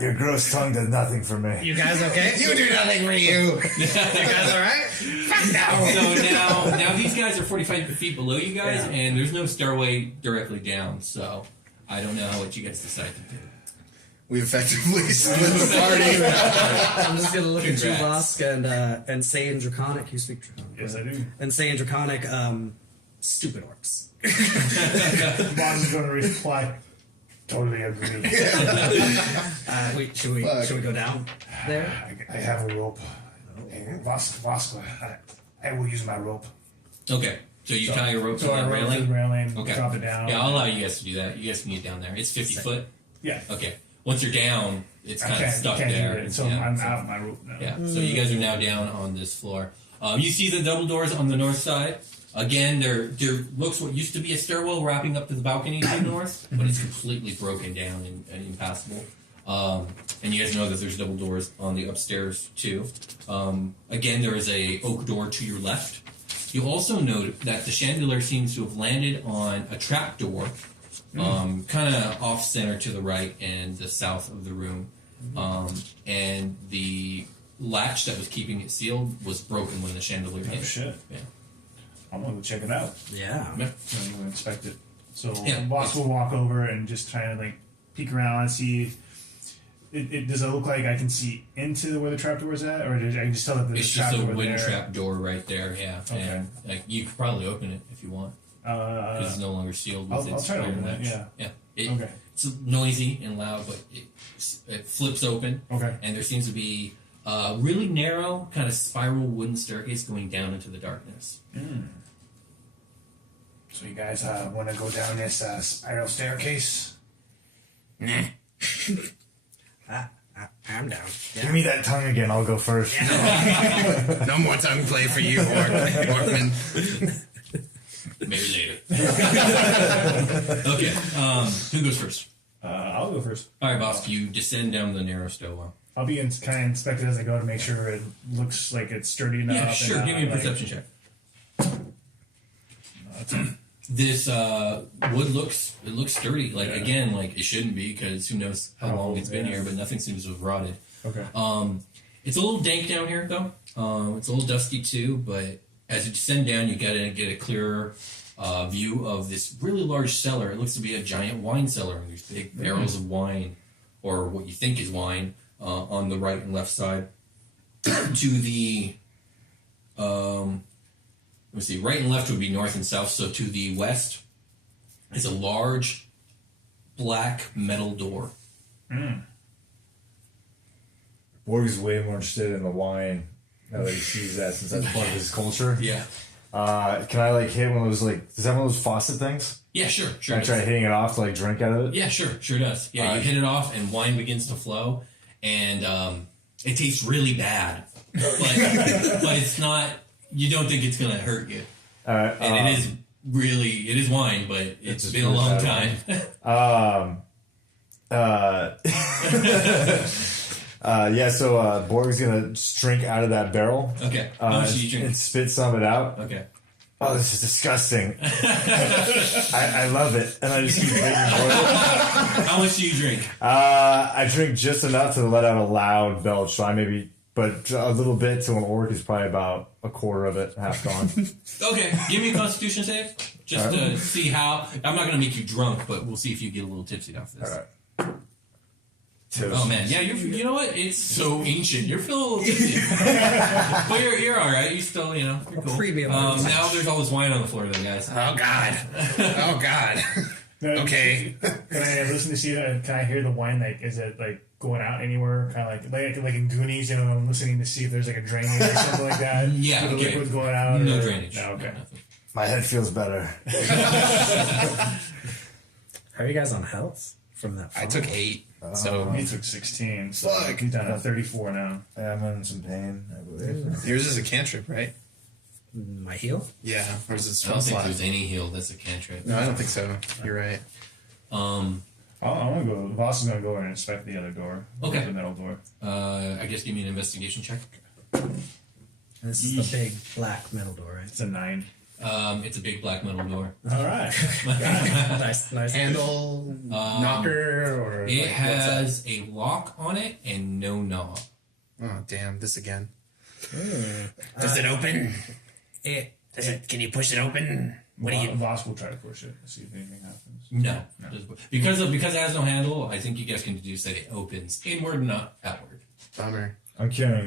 Your gross tongue does nothing for me. You guys okay? You do nothing for you. You guys all right? So now these guys are 45 feet below you guys, and there's no stairway directly down, so I don't know what you guys decide to do. We've effectively split the party. I'm just gonna look at you, Congrats. Vosk, and say in Draconic. You speak Draconic. Yes, I do. And say in Draconic, stupid orcs. Bond's going to reply, totally agree. Wait, should we go down there? I have a rope. Vosk, I will use my rope. Okay. So you tie your rope to So I that rope to railing? the railing, Okay. drop it down. Yeah, I'll allow you guys to do that. You guys can get down there. It's 50 foot. Yeah. Okay. Once you're down, it's kind of stuck can't there. do it, so Yeah, I'm out my rope now. Yeah. So you guys are now down on this floor. You see the double doors on the north side. Again, there looks what used to be a stairwell wrapping up to the balcony to the north, but it's completely broken down and impassable. And you guys know that there's double doors on the upstairs too. Again, there is a oak door to your left. You also note that the chandelier seems to have landed on a trap door, kind of off center to the right and the south of the room. And the latch that was keeping it sealed was broken when the chandelier hit. Oh, shit. Yeah. I'm going to check it out. Yeah. I'm going to inspect it. So Yeah. Boss will walk over and just try to peek around and see. Does it look like I can see into where the trapdoor is at, or I can just tell that there's It's a just a trapdoor wooden there? trap door right there, yeah. Okay. And you could probably open it if you want. Because it's no longer sealed with I'll its try to iron open it, latch. yeah. Okay. It's noisy and loud, but it flips open. Okay. And there seems to be a really narrow, kind of spiral wooden staircase going down into the darkness. So you guys want to go down this spiral staircase? Nah. I'm down. Give me that tongue again. I'll go first. No more tongue play for you, Orkman. Maybe later. Okay. Who goes first? I'll go first. All right, boss. You descend down the narrow stairwell. I'll be kind of inspect it as I go to make sure it looks like it's sturdy enough. Yeah, sure. and, Give me a perception check. This wood looks sturdy. Again, it shouldn't be, because who knows how long it's been here, but nothing seems to have rotted. Okay. It's a little dank down here though. It's a little dusty too, but as you descend down, you gotta get a clearer view of this really large cellar. It looks to be a giant wine cellar. There's big barrels of wine, or what you think is wine, on the right and left side. To the let's see, right and left would be north and south. So to the west is a large black metal door. Borg is way more interested in the wine now that he sees that, since that's part of his culture. Yeah. Can I hit one of those does that have one of those faucet things? Yeah, sure. Can I try hitting it off to drink out of it? Yeah, sure does. Yeah, you hit it off and wine begins to flow, and it tastes really bad, but it's not. You don't think it's gonna hurt you, and it is wine, but it's been a long time. So Borg's gonna just drink out of that barrel. Okay, how much do you drink? And spit some of it out. Okay. Oh, this is disgusting. I love it. And I just keep drinking more. How much do you drink? I drink just enough to let out a loud belch. So but a little bit to an orc is probably about a quarter of it, half gone. Okay, give me a Constitution save, just to see how. I'm not gonna make you drunk, but we'll see if you get a little tipsy off this. All right. Oh man, yeah, you know what? It's so ancient. You're feeling a little tipsy, but you're all right. You still, you're cool. Premium. Now there's all this wine on the floor, though, guys. Oh God. Okay. Can I listen to see that? Can I hear the wine? Is it going out anywhere? Kind of like in Goonies, I'm listening to see if there's a drainage or something like that. Yeah, the okay. liquid's going out. No drainage. No, okay. Nothing. My head feels better. How are you guys on health from that? I took 8. So He took 16. So he's down to 34 now. Yeah, I'm in some pain, I believe. yours is a cantrip, right? My heal? Yeah. Or is it I don't spell think slot? there's any heal that's a cantrip. No, I don't think so. You're right. I'm gonna go. Voss is gonna go and inspect the other door. Okay. The metal door. I guess give me an investigation check. This is the big black metal door, right? It's a 9. It's a big black metal door. All right. nice. Handle, knocker, or It what's has a lock on it and no knob. that? Oh damn! This again. Does it open? It Can you push it open? What do you? Vosk will try to push it. See if anything happens. No. Because it has no handle, I think you guys can deduce that it opens inward, not outward. Bummer. I'm carrying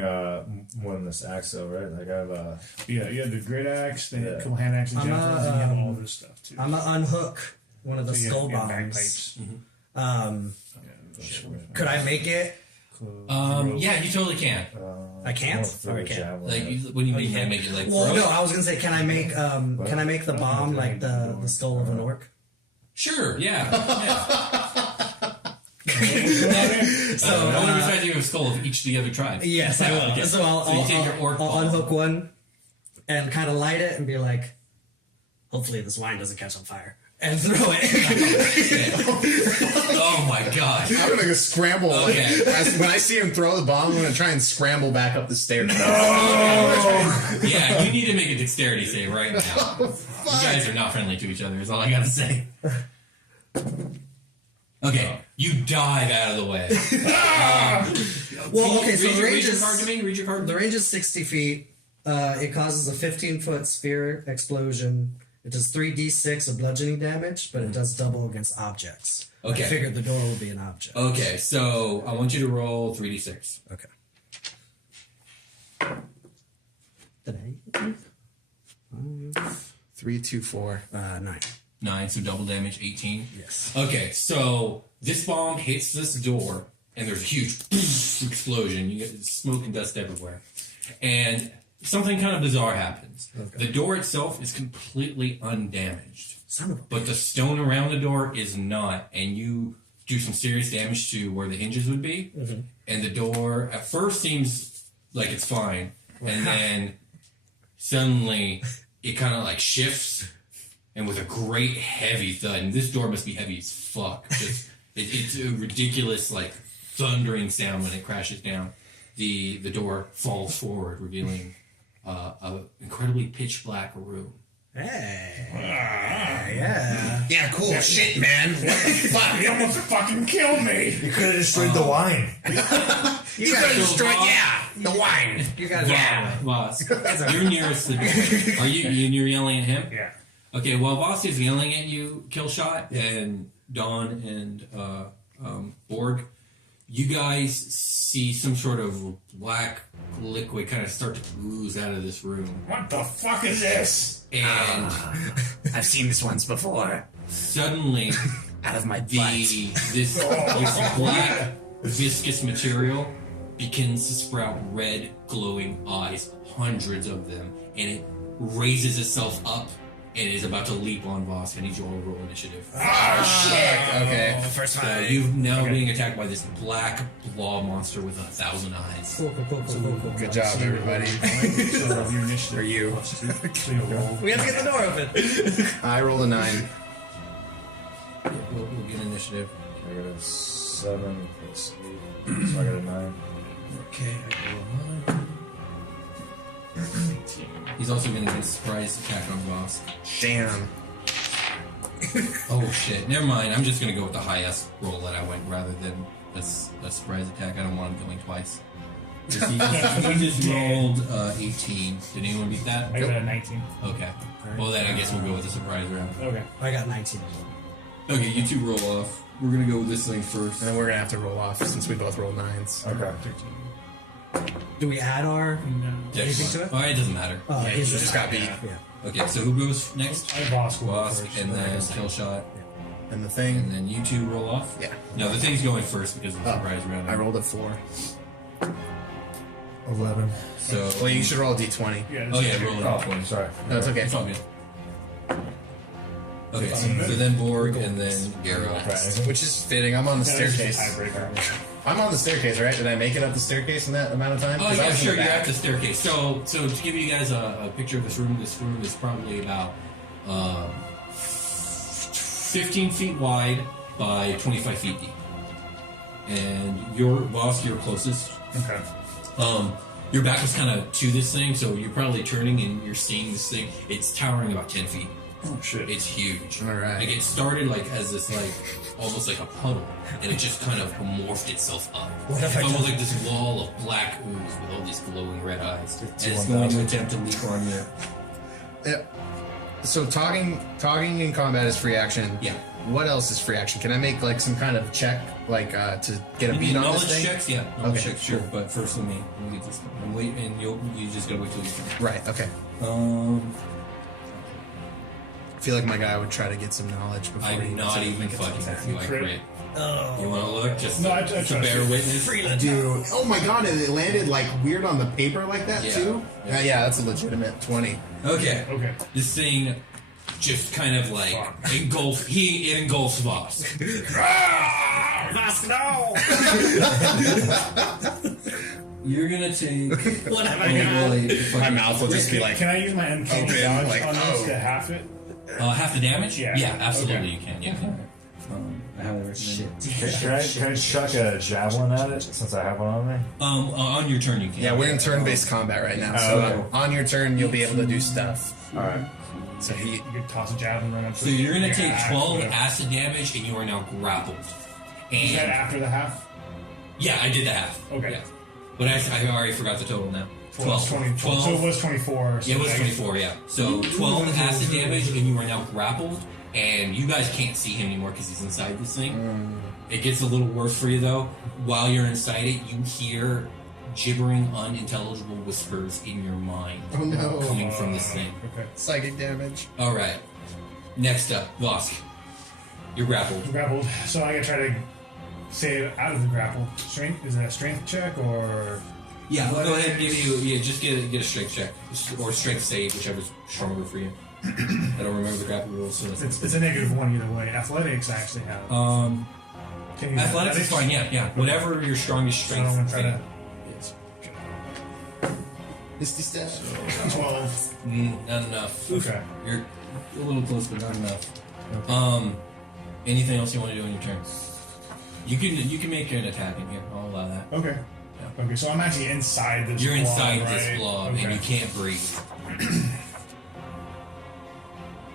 more than this axe though, right? Like I have Yeah, you have the great axe, then a Yeah. couple hand axes, and you have all this stuff too. I'm gonna unhook one of the So you skull have bombs. bagpipes. Could I make it? Yeah, you totally can. I can't. throw Or I a can't. javelin. Like, what do you mean you can't make it like? Well, throw no. it? I was gonna say, can I make the bomb like the skull of an orc? Sure. Yeah. So, I want to be trying to a skull of each of the other tribes. Yes, I will. Okay. So I'll you take your orc I'll ball. unhook one and kind of light it and be like, hopefully this wine doesn't catch on fire, and throw it. Oh my god. I'm gonna go scramble. Okay. When I see him throw the bomb, I'm gonna try and scramble back up the stairs. Yeah, you need to make a dexterity save right now. You guys are not friendly to each other, is all I gotta say. Okay, you dive out of the way. Well, okay, so the range read your is card to me. Read your card. the range is 60 feet. It causes a 15-foot sphere explosion. It does 3d6 of bludgeoning damage, but it does double against objects. Okay. I figured the door will be an object. Okay, so I want you to roll 3d6. Okay. Did I? 3, 2, 4. 9. 9, so double damage, 18. Yes. Okay, so this bomb hits this door, and there's a huge explosion. You get smoke and dust everywhere. And something kind of bizarre happens. Okay. The door itself is completely undamaged, Son of a but the stone around the door is not, and you do some serious damage to where the hinges would be. Mm-hmm. And the door at first seems like it's fine, and then suddenly it kind of like shifts, and with a great heavy thud, and this door must be heavy as fuck. It's a ridiculous like thundering sound when it crashes down. The door falls forward, revealing a incredibly pitch black room. Hey. Yeah. Yeah, cool shit, man. What the fuck? You almost fucking killed me. You could have destroyed the wine. You could have destroyed, the wine. You guys Voss, you're nearest the door. Are you're yelling at him? Yeah. Okay, well, Voss is yelling at you, Killshot, and Dawn and Borg. You guys see some sort of black liquid kind of start to ooze out of this room. What the fuck is this? And I've seen this once before. suddenly, Out of my butt. this black viscous material begins to sprout red glowing eyes, hundreds of them, and it raises itself up and is about to leap on Voss. I need you all to roll initiative. Oh, shit. Okay. First So time. you've now being attacked by this black blob monster with 1,000 eyes. Cool. Good job, everybody. So your initiative For you. So you roll. We have to get the door open. I rolled a 9. We'll get initiative. I got a 7 plus 8, so I got a 9. Okay, I roll 9. He's also going to get a surprise attack on Voss. Damn. Oh shit, never mind. I'm just going to go with the highest roll that I went rather than a surprise attack. I don't want him going twice. He just rolled 18. Did anyone beat that? I got a 19. Okay. Well, then I guess we'll go with the surprise round. Okay. I got 19. Okay, you two roll off. We're going to go with this thing first. And then we're gonna have to roll off since we both rolled 9s. Okay. Do we add our anything to it? Oh, it doesn't matter. Oh, Yeah, you he's just got beat. Yeah. Okay, so who goes next? I Vosk will go Vosk, first. and then Killshot, And the thing. and then you two roll off? Yeah. No, the thing's going first because of the Oh, surprise round. I rolled a 4. 11. So, Well, you should roll a d20. Yeah, oh yeah, roll it off. Oh, sorry. No, it's okay. It's all good. Okay, so then Borg and then Gero. Which is fitting. I'm on the staircase. Tiebreaker. I'm on the staircase, right? Did I make it up the staircase in that amount of time? Oh 'Cause I yeah, was in sure. the You're back. at the staircase. So to give you guys a picture of this room is probably about 15 feet wide by 25 feet deep. And your Vosk, you're closest. Okay. Your back is kind of to this thing, so you're probably turning and you're seeing this thing. It's towering about 10 feet. Oh shit. It's huge. All right. Like it started like as this like almost like a puddle, and it just kind of morphed itself up. It's almost like this wall of black ooze with all these glowing red eyes, and it's going to attempt to leap on you. Yep. So talking in combat is free action. Yeah. What else is free action? Can I make like some kind of check, like to get a beat on knowledge this thing? checks, yeah. Knowledge Okay, checks, sure. But first, let me get this. And wait, and you just gotta wait till you turn. Right. Okay. I feel like my guy would try to get some knowledge before I'm not even fucking with you. I crit. You want to look? Just No, I to trust bear you. witness. Dude, oh my god, and it landed like weird on the paper like that Yeah. too? Yeah, that's a legitimate 20. Okay. Okay. This thing just kind of like it engulfs Vosk. Vosk, no! You're gonna take. What have I got? My mouth will just be like, Can I use my uncanny open, dodge like, on this oh. to half it? Half the damage? Yeah. Yeah, absolutely Okay. you can. Yeah. I have it written. Can I chuck a javelin at it since I have one on me? On your turn you can. yeah, we're in turn-based combat right now, Oh, so okay. on your turn you'll be able to do stuff. All right. So he, You could toss a javelin right up. So you're gonna Yeah, take 12 whatever. acid damage, and you are now grappled. Is that And after the half? yeah, I did the half. Okay. Yeah. But I already forgot the total now. 12. 20, 12. So it was 24. So Yeah, it was negative. 24, yeah. So 12 acid damage, and you are now grappled, and you guys can't see him anymore because he's inside this thing. It gets a little worse for you, though. While you're inside it, you hear gibbering, unintelligible whispers in your mind oh no, coming from this thing. Okay. psychic damage. All right. Next up, Vosk. You're grappled. Grappled. So I gotta try to save out of the grapple. Strength? Is it a strength check or? Yeah, I'll go ahead and give you. Yeah, just get a strength check or strength save, whichever's stronger for you. I don't remember the grapple rules, so It's a -1 either way. Athletics I actually have. Can you use athletics is fine. Yeah. Whatever your strongest So I'm strength. gonna try to. is. Misty step. 12. Not enough. Okay. You're a little close, but not enough. Anything else you want to do on your turn? You can make an attack in here. I'll allow that. Okay. Okay, so I'm actually inside this You're blob, inside right? this blob, Okay. and you can't breathe.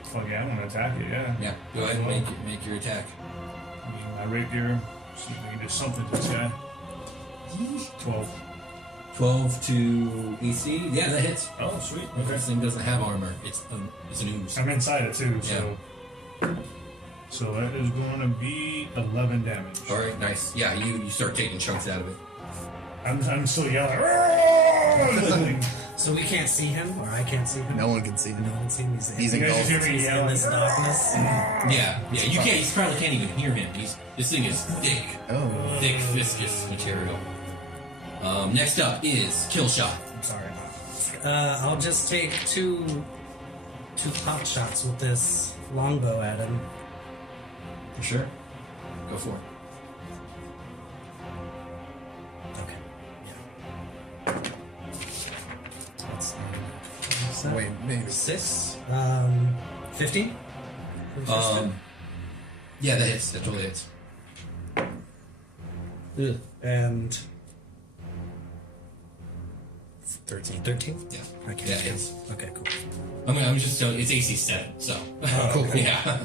Fuck yeah, I'm gonna attack it, yeah. Yeah, go ahead and make your attack. Using my rapier. See if we can do something to this guy. 12. 12 to AC. Yeah, that hits. Oh, sweet. This Okay. thing doesn't have armor. It's an ooze. I'm inside it too, so. So that is going to be 11 damage. All right, nice. Yeah, you start taking chunks out of it. I'm still yelling. "Roar!" So we can't see him, or I can't see him. No one can see him. No one see him. He's You guys just hear engulfed. me He's in yelling. this darkness. Yeah. You can't. You probably can't even hear him. This thing is thick, Oh. thick, viscous material. Next up is Killshot. I'm sorry. I'll just take two pot shots with this longbow at him. For sure. Go for it. Okay. Yeah. That's Wait, maybe. 6. 15. Yeah, that hits. That totally hits. And 13. 13. Yeah. Okay. Yeah, it hits. Okay. Cool. I'm just telling you, it's AC 7, so. Cool. Yeah.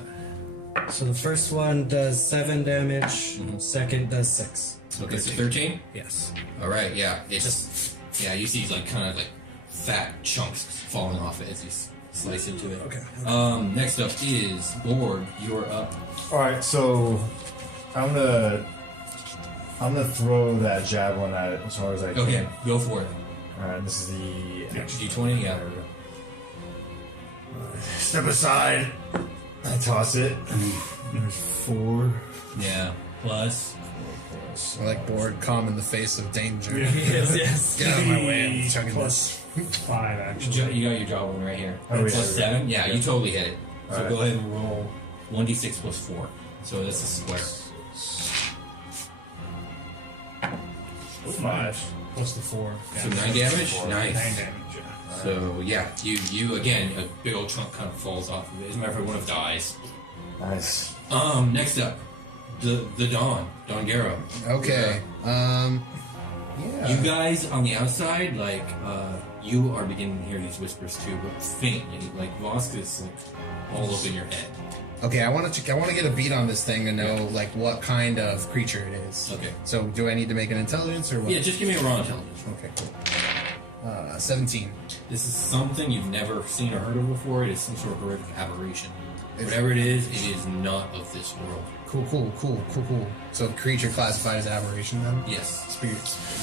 So the first one does 7 damage. Mm-hmm. Second does 6. Okay, so 13? Yes. Alright, yeah. It's. Yeah, you see like kind of like fat chunks falling off it as you slice into it. Okay. Next up is Borg. You're up. All right, so I'm gonna throw that javelin at it as hard as I can. Okay, go for it. All right, this is the D20, yeah. step aside. I toss it. There's 4. Yeah. Plus. I like bored, calm in the face of danger. Yes. Get out of my way. I'm chugging Plus this. 5, actually. You got your javelin right here. Oh, yeah. Plus 7? Yeah, you totally hit it. So Alright. go ahead and roll 1d6 plus 4. So that's a square. 5 plus the 4. So 9 damage? 9 Nice. damage, yeah. So yeah, you again, a big old chunk kind of falls off of it. As a matter of fact, one of dies. Nice. Next up, the Don Gero. Okay. Yeah. You guys on the outside, like, you are beginning to hear these whispers too, but faintly. Like Vosk is like all up in your head. Okay, I want to get a beat on this thing to know like what kind of creature it is. Okay. So do I need to make an intelligence or what? Yeah, just give me a raw intelligence. Okay, cool. 17. This is something you've never seen or heard of before. It is some sort of horrific aberration. Whatever it is not of this world. Cool. So creature classified as aberration then? Yes.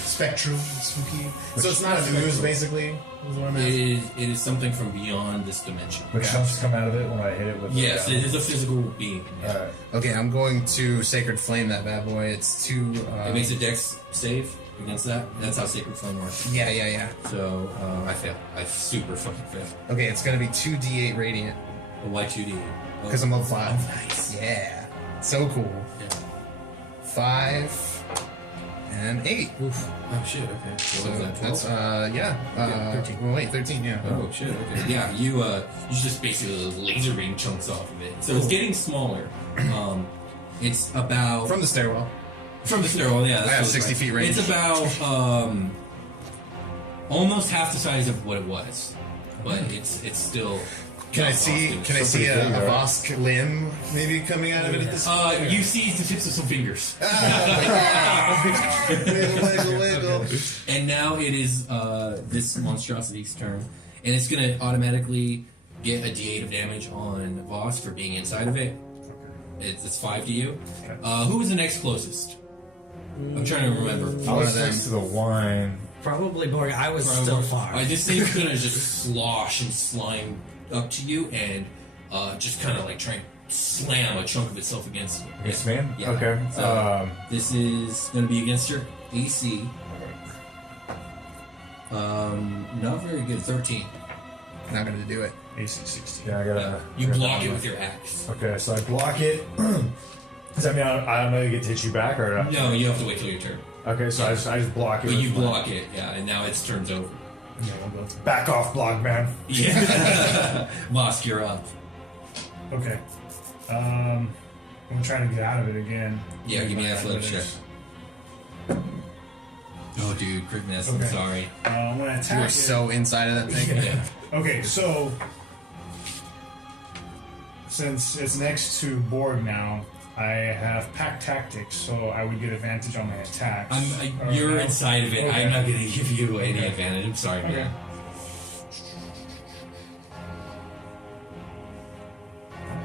Spectral, spooky. So it's not an ooze, basically? Is what I'm asking? It is something from beyond this dimension. But chunks come out of it when I hit it with Yes, it is a physical being. Alright. Okay, I'm going to Sacred Flame that bad boy. It's 2... It makes a dex save against that. That's how Sacred Flame works. Yeah. So, I fail. I super fucking fail. Okay, it's going to be 2d8 radiant. Why 2D? Because I'm level 5. Oh, nice. Yeah. So cool. Yeah. 5 and 8. Oof. Oh, shit, okay. So What was that, 12? that's, 13. Well, wait, 13, yeah. Oh shit! Okay, yeah, you just basically laser beam chunks off of it, so it's getting smaller. It's about From the stairwell. from the stairwell. Yeah, I have 60 feet range. It's about almost half the size of what it was, but it's still. Can I see a Vosk limb maybe coming out of it at this point? You see the tips of some fingers, Wiggle. and now it is this monstrosity's turn, and it's gonna automatically get a D8 of damage on Vosk for being inside of it. It's 5 to you. Who was the next closest? I'm trying to remember. I was next to the wine. Probably Borg. I was still far. This thing's gonna just slosh and slime up to you and just kind of like try and slam a chunk of itself against you. Yes, man? Yeah. Okay. So, this is gonna be against your AC. Not very good. 13. Not gonna do it. AC 16. Yeah, I gotta... You block it with your axe. Okay, so I block it. Does that mean I don't know you get to hit you back or... No, you have to wait till your turn. Okay, so I just block it. But with you my- block it, yeah, and now its turn's over. Yeah, I'll go, back off, block man. Yeah. Vosk, you're up. Okay. I'm trying to get out of it again. Yeah, give me an athletics check. Oh, dude, crit miss. I'm Okay. sorry. When I You attack were it, so inside of that thing. Yeah. okay, so since it's next to Borg now, I have pack tactics, so I would get advantage on my attacks. Or You're no? inside of it. Okay. I'm not going to give you any Okay. advantage. I'm sorry, Okay. man.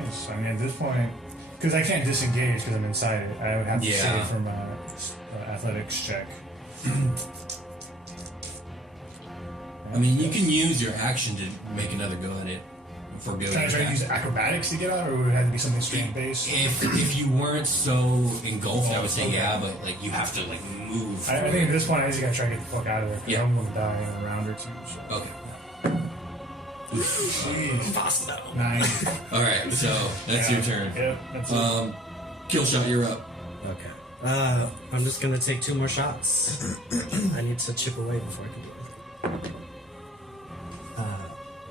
Nice. I mean, at this point, because I can't disengage because I'm inside it, I would have to Yeah. save from athletics check. I mean, you can use your action to make another go at it for good. Can I try to use acrobatics to get out, or would it have to be something strength based? If you weren't so engulfed, I would say yeah, but like you have to like move. I think at this point, I just gotta try to get the fuck out of there. 'Cause Yeah. I'm gonna die in a round or two. So. Okay. Jeez. 9. All right. So that's your turn. Yep. That's it. Killshot, you're up. Okay. I'm just gonna take 2 more shots. I need to chip away before I can do anything.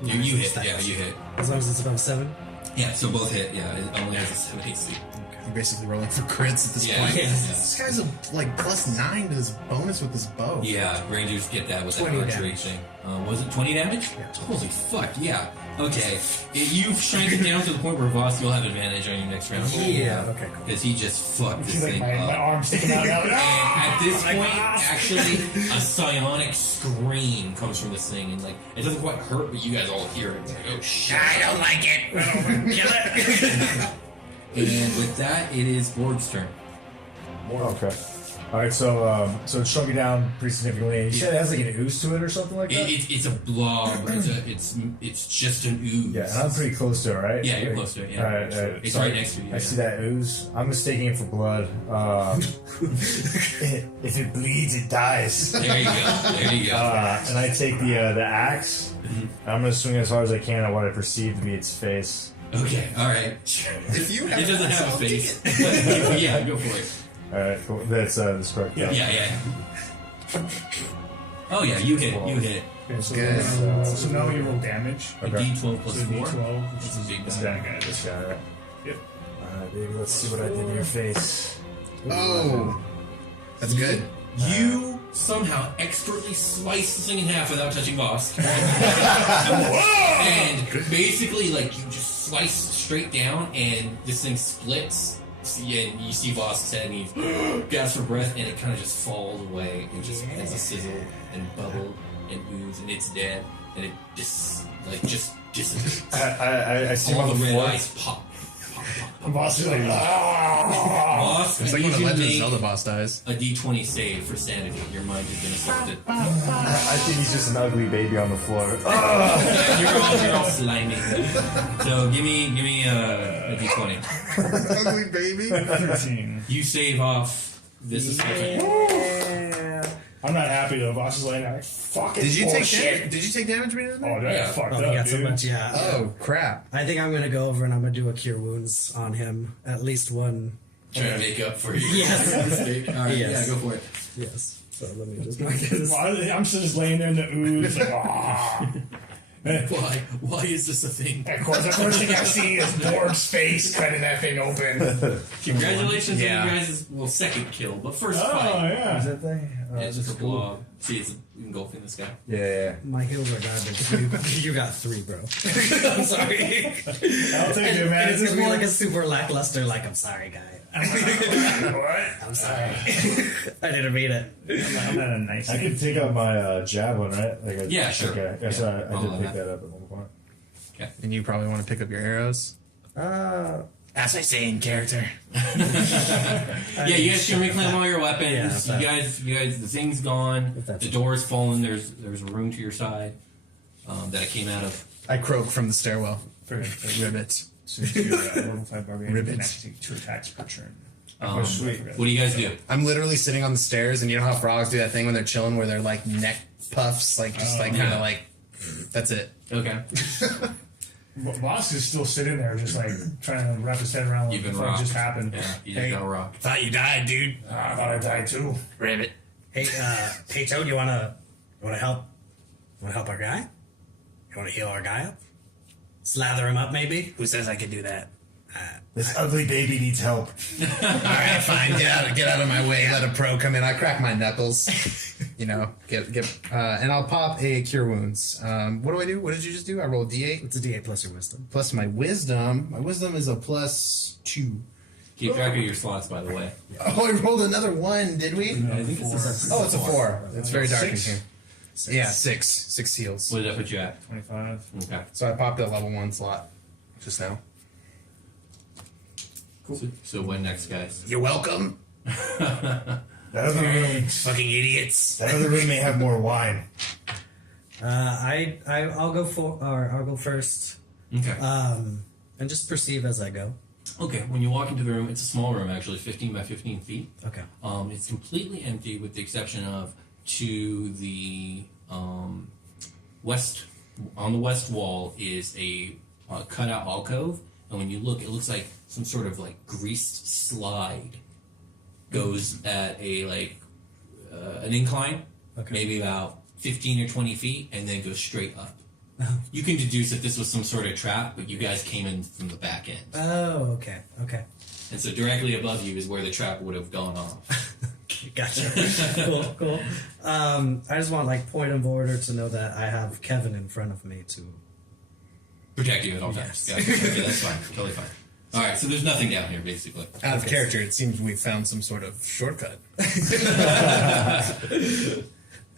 You hit. Yeah, you hit. As long as it's above 7. Yeah. So both hit. Yeah. It only has a 7 AC. You're basically rolling for crits at this Yeah, point. yeah. This guy's a +9 to his bonus with his bow. Yeah, Rangers get that with that 20 archery damage. thing. Was it 20 damage? Yeah. Holy fuck, yeah. Okay. You've shrank it down to the point where Vosk will have advantage on your next round. Yeah, okay, cool. Because he just fucked this See, like thing my up. arm sticking out now. And at this point, ah! actually, a psionic scream comes from this thing, and like it doesn't quite hurt, but you guys all hear it. It's like, oh shit! I don't like it. Kill it. And with that, it is Borg's turn. Okay. All right, so it shrunk it down pretty significantly. And you said it has like an ooze to it or something like that. It's a blob. It's just an ooze. Yeah, and I'm pretty close to it, right? Yeah, you're close to it. Yeah. All right. It's So right next to you. I see that ooze. I'm mistaking it for blood. If it bleeds, it dies. There you go. There you go. And I take the axe. I'm gonna swing as hard as I can at what I perceive to be its face. Okay, alright. If you have It doesn't have a I'll face. take Yeah, go for it. All right, cool. That's correct. Yeah. Oh yeah, you hit. You hit. Okay, so, Good. so now you roll damage. A Okay. D12 plus So 4. D12, which That's is a big this guy. guy. This guy, right? Yep. Alright, baby, let's see what I did to your face. Oh, that's good. You somehow expertly slice this thing in half without touching Vosk. And basically, like, you just slice straight down, and this thing splits. And you see Vosk's head, and he gasps for breath, and it kind of just falls away. It just has a sizzle and bubble and ooze, and it's dead, and it just disappears. I see him All on the the red floor. eyes pop. Boss is like, Boss, It's I like when need the you to Legend of make Zelda boss dies. a D20 save for sanity. Your mind has been assaulted. I think he's just an ugly baby on the floor. You're all slimy. So give me a D20. Ugly baby. 13. You save off this assault. I'm not happy though. Boss is like, fucking Did you bullshit. take damage? Did you take damage being in Oh, there? that Yeah. fucked Oh, up, he got so dude. much, yeah. Oh crap! I think I'm gonna go over and I'm gonna do a cure wounds on him. At least one. Trying to make up for your Yes. mistake. All right, Yes. yeah, go for it. Yes. So let me just mark this. I'm still just laying there in the ooze. Like, ah. Why is this a thing? Of course, the first thing I see is Borg's face cutting that thing open. Congratulations Yeah. on you guys' second kill, but first Oh, fight. yeah. Is that thing? Yeah, it's just a that's cool. blob. See, it's engulfing this guy. Yeah. My heals are garbage. You got 3, bro. I'm sorry. I'll take it, man. And it's This gonna be one- like a super lackluster, like, I'm sorry, guy. What? I'm sorry. I didn't mean it. I'm not a nice I could take out my javelin, right? Like Yeah, sure. Okay. Yeah. So I I'll did allow pick that. that up at one point. And you probably want to pick up your arrows. As I say in character. Yeah, you guys can reclaim all your weapons. Yeah, you guys, the thing's gone. If that's The door's fallen. There's a room to your side that it came out of. I croak from the stairwell. for Ribbit. Since you're level 5 barbarian, you Ribbit. can actually take 2 attacks per turn. Sweet. What do you guys do? I'm literally sitting on the stairs, and you know how frogs do that thing when they're chilling, where they're like neck puffs, like just like kind yeah. of like. That's it. Okay. Boss is still sitting there, just like trying to wrap his head around what You've the been fuck rocked. just happened. Yeah, you just got rocked. Thought you died, dude. I thought I died too. Ribbit. Hey, Toad, you wanna help? Wanna help our guy? You wanna heal our guy up? Slather him up, maybe? Who says I could do that? This ugly baby needs help. All right, fine. Get out of my way. Let a pro come in. I crack my knuckles. You know, and I'll pop a cure wounds. What do I do? What did you just do? I roll a d8 It's a D8 plus your wisdom. plus my wisdom. My wisdom is a +2. Keep track of your slots, by the way. Oh, I rolled another 1. Did we? I think it's Oh, it's a 4. It's very dark in 6. here. Yeah, 6 heals. What did that put you at? 25. Okay. So I popped a level 1 slot just now. So what next, guys? You're welcome. That other room. Fucking idiots. That other room may have more wine. I'll go first. Okay. And just perceive as I go. Okay. When you walk into the room, it's a small room, actually, 15 by 15 feet. Okay. It's completely empty, with the exception of to the west. On the west wall is a cutout alcove, and when you look, it looks like some sort of like greased slide goes at a an incline, Okay. maybe about 15 or 20 feet, and then goes straight up. You can deduce that this was some sort of trap, but you guys came in from the back end. Oh, okay. And so directly above you is where the trap would have gone off. Gotcha. Cool. I just want like point of order to know that I have Kevin in front of me to. Protect you at all times. Yes. Gotcha. Okay, that's fine. Totally fine. All right, so there's nothing down here, basically. Out of character, it seems we found some sort of shortcut.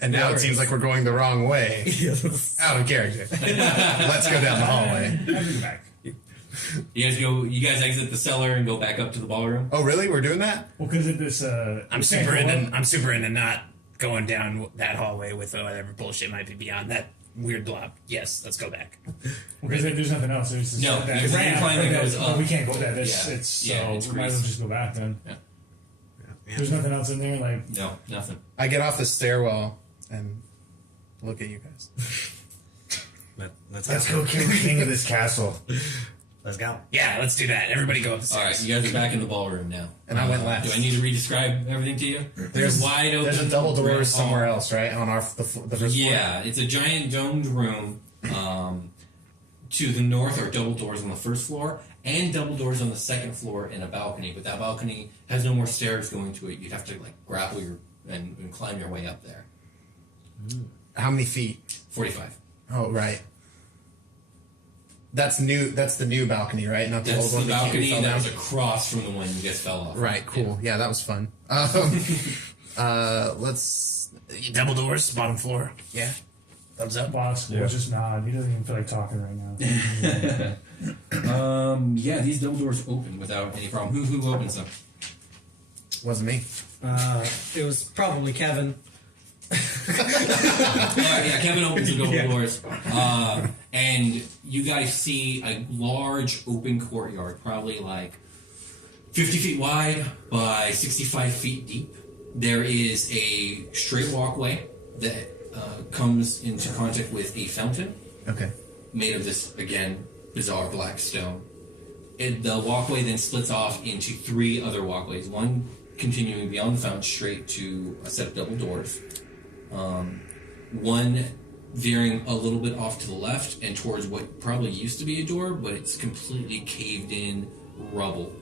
And now it seems like we're going the wrong way. Yes. Out of character. Let's go down the hallway. I'll be back. You guys exit the cellar and go back up to the ballroom. Oh, really? We're doing that? Well, because of this, I'm super into not going down that hallway with whatever bullshit might be beyond that weird blob. Yes, let's go back. Because there's nothing else. There's this, No, that there's an ramp, incline that but goes up. We can't go there. It's, Yeah. it's Yeah, it's so we might as well greased. just go back then. Yeah. There's nothing else in there. Like No, nothing. I get off the stairwell and look at you guys. Let's go kill the king of this castle. Let's go. Yeah, let's do that. Everybody go up the All right, stairs. you guys are back in the ballroom now. And I went last. Do I need to re-describe everything to you? There's wide open. There's a double door grand somewhere hall. else, right? On the first floor? Yeah, it's a giant domed room. To the north are double doors on the first floor and double doors on the second floor and a balcony. But that balcony has no more stairs going to it. You'd have to like grapple and climb your way up there. How many feet? 45. Oh, right. That's new. That's the new balcony, right? Not the That's old the one that balcony fell that down? was across from the one you guys fell off. Right, cool. Yeah, that was fun. Let's... Double doors, bottom floor. Yeah. Thumbs up. Vosk will just nod. He doesn't even feel like talking right now. Yeah, these double doors open without any problem. Who opens them? Wasn't me. It was probably Kevin. Yeah, Kevin opens the double doors, and you guys see a large open courtyard, probably like 50 feet wide by 65 feet deep. There is a straight walkway that comes into contact with a fountain. Okay. Made of this, again, bizarre black stone. The walkway then splits off into 3 other walkways, one continuing beyond the fountain straight to a set of double doors. One veering a little bit off to the left and towards what probably used to be a door, but it's completely caved in rubble.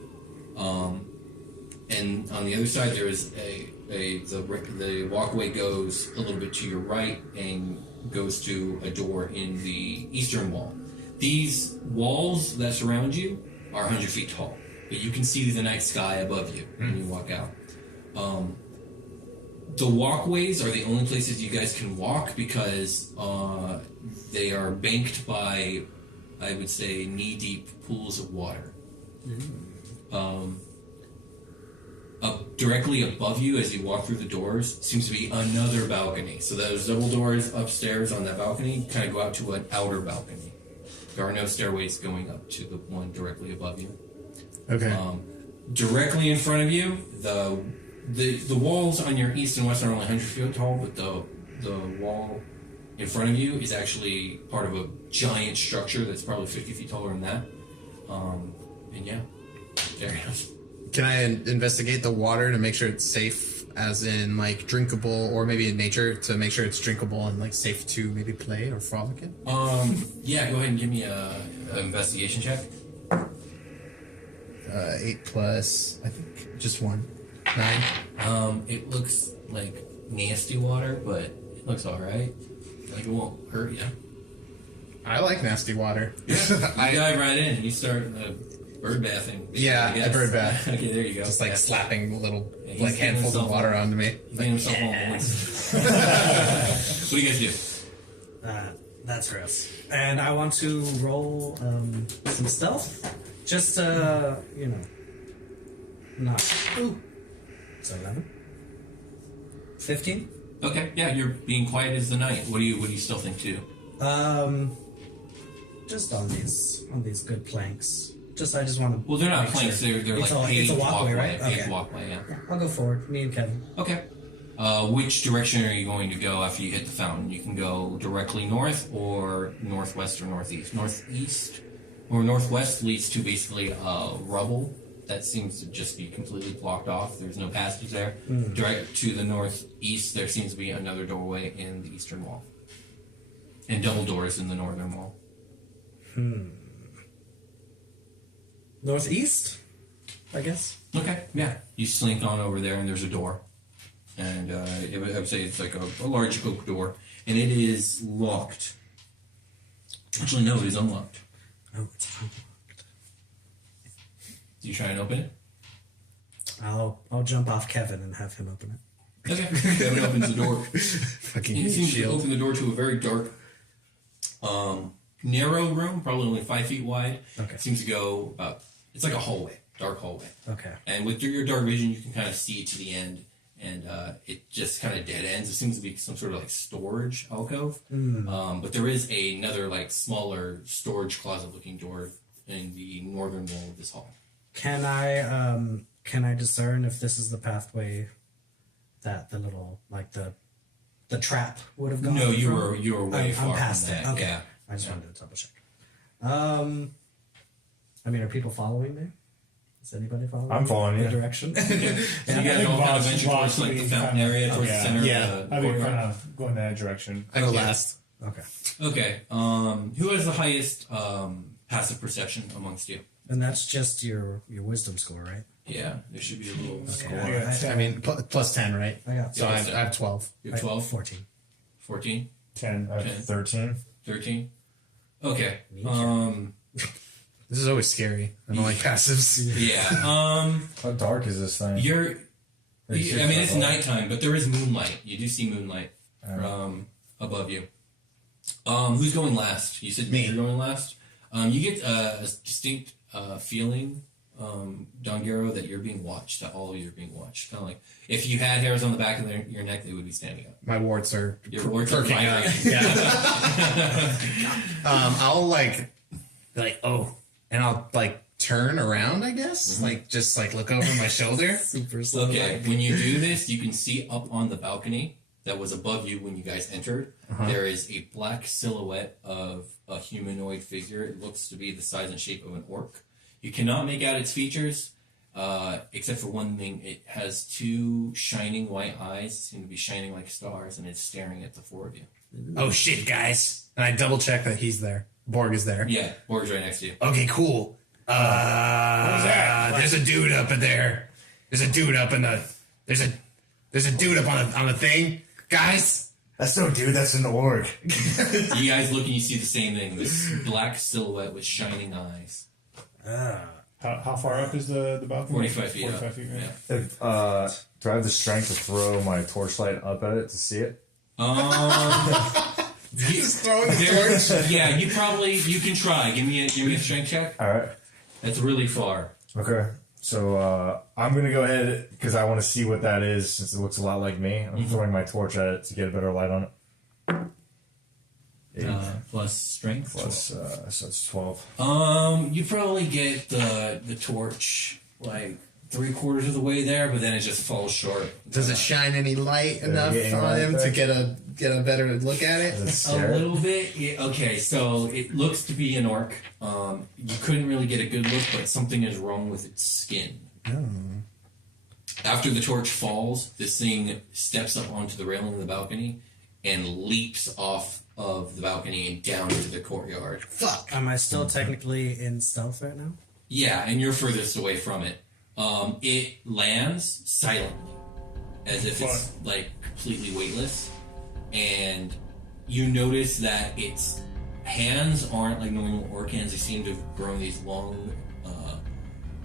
And on the other side, there is the walkway goes a little bit to your right and goes to a door in the eastern wall. These walls that surround you are 100 feet tall, but you can see the night sky above you when you walk out. The walkways are the only places you guys can walk because they are banked by, I would say, knee-deep pools of water. Directly above you, as you walk through the doors, seems to be another balcony. So those double doors upstairs on that balcony kind of go out to an outer balcony. There are no stairways going up to the one directly above you. Okay. Directly in front of you, the walls on your east and west are only 100 feet tall, but the wall in front of you is actually part of a giant structure that's probably 50 feet taller than that. And yeah, there it is. Can I investigate the water to make sure it's safe, as in like drinkable, or maybe in nature to make sure it's drinkable and like safe to maybe play or frolic in? Yeah, go ahead and give me a investigation check. 8 plus, I think, just 1. 9. It looks like nasty water, but it looks alright. Like it won't hurt you. I like nasty water. You dive right in. You start bird bathing. Yeah, a bird bath. Okay, there you go. Just like slapping little he's handfuls of water onto me. He's getting himself all moist. What do you guys do? That's gross. And I want to roll some stealth. Just, not. Ooh. So 11. 15. Okay, yeah, you're being quiet as the night. What do you still think to do? Just on these good planks. I just want to. Well, they're not planks. They're like paved it's a walkway, right? Paved Okay. walkway, yeah. I'll go forward. Me and Kevin. Okay. Which direction are you going to go after you hit the fountain? You can go directly north, or northwest, or northeast. Northeast or northwest leads to basically rubble that seems to just be completely blocked off. There's no passage there. Direct to the northeast, there seems to be another doorway in the eastern wall, and double doors in the northern wall. Northeast, I guess. Okay, yeah. You slink on over there, and there's a door. And I would say it's like a large oak door. And it is locked. Actually, no, it is unlocked. Oh, it's unlocked. Do you try and open it? I'll jump off Kevin and have him open it. Okay. Kevin opens the door. Fucking He seems to shield. open the door to a very dark, narrow room, probably only 5 feet wide. Okay. It seems to go about, it's like a hallway, dark hallway. Okay. And with your dark vision, you can kind of see to the end, and it just kind of dead ends. It seems to be some sort of like storage alcove. But there is another like smaller storage closet looking door in the northern wall of this hall. Can I discern if this is the pathway that the little the trap would have gone? No, you from? were way far I'm past from it. that. Okay. Yeah. I just wanted to double check. Are people following me? Is anybody following? I'm following the you. direction. So you guys all kind of venture towards like the fountain area, towards the center of the I think we're courtyard. kind of going that direction. I go last. Okay. Okay. Who has the highest passive perception amongst you? And that's just your wisdom score, right? Yeah, there should be a little score. Yeah, I mean, plus 10, right? I got So I have 12. You're 12? 14. 14? 10. 13. 13? Okay. This is always scary. I don't like passives. Yeah. How dark is this thing? I mean, it's nighttime, but there is moonlight. You do see moonlight above you. Who's going last? You said Me. you're going last. You get a distinct feeling, Don Gero, that you're being watched. That all of you are being watched. Kind of like if you had hairs on the back of your neck, they would be standing up. My warts are Your warts are perking up. vibrating. Yeah. I'll like, and I'll like turn around, I guess. Just look over my shoulder. Super slow. Okay, when you do this, you can see up on the balcony that was above you when you guys entered. There is a black silhouette of a humanoid figure. It looks to be the size and shape of an orc. You cannot make out its features, except for one thing. It has two shining white eyes, seem to be shining like stars, and it's staring at the four of you. Oh shit, guys! And I double check that he's there. Borg is there. Yeah, Borg's right next to you. Okay, cool. There's a dude up in there. There's a dude up in the. There's a dude up on the thing, guys. That's no dude. That's an orc. You guys look and you see the same thing. This black silhouette with shining eyes. How far up is the balcony? 45 feet 45 up. feet, right? Yeah. If, do I have the strength to throw my torchlight up at it to see it? Just throwing the torch. Yeah, you can try. Give me a strength check. All right. That's really far. Okay. So I'm gonna go ahead because I want to see what that is since it looks a lot like me. I'm throwing my torch at it to get a better light on it. 8 Plus strength. plus so it's 12. You probably get the torch like 3/4 of the way there, but then it just falls short. Does it shine any light enough get any on light him there? to get a better look at it? Is it A scary? little bit. Okay, so it looks to be an orc. You couldn't really get a good look, but something is wrong with its skin. After the torch falls, this thing steps up onto the railing of the balcony and leaps off of the balcony and down into the courtyard. Fuck. Am I still technically in stealth right now? Yeah, and you're furthest away from it. It lands silently, as if it's like completely weightless, and you notice that its hands aren't like normal orc hands. They seem to have grown these long,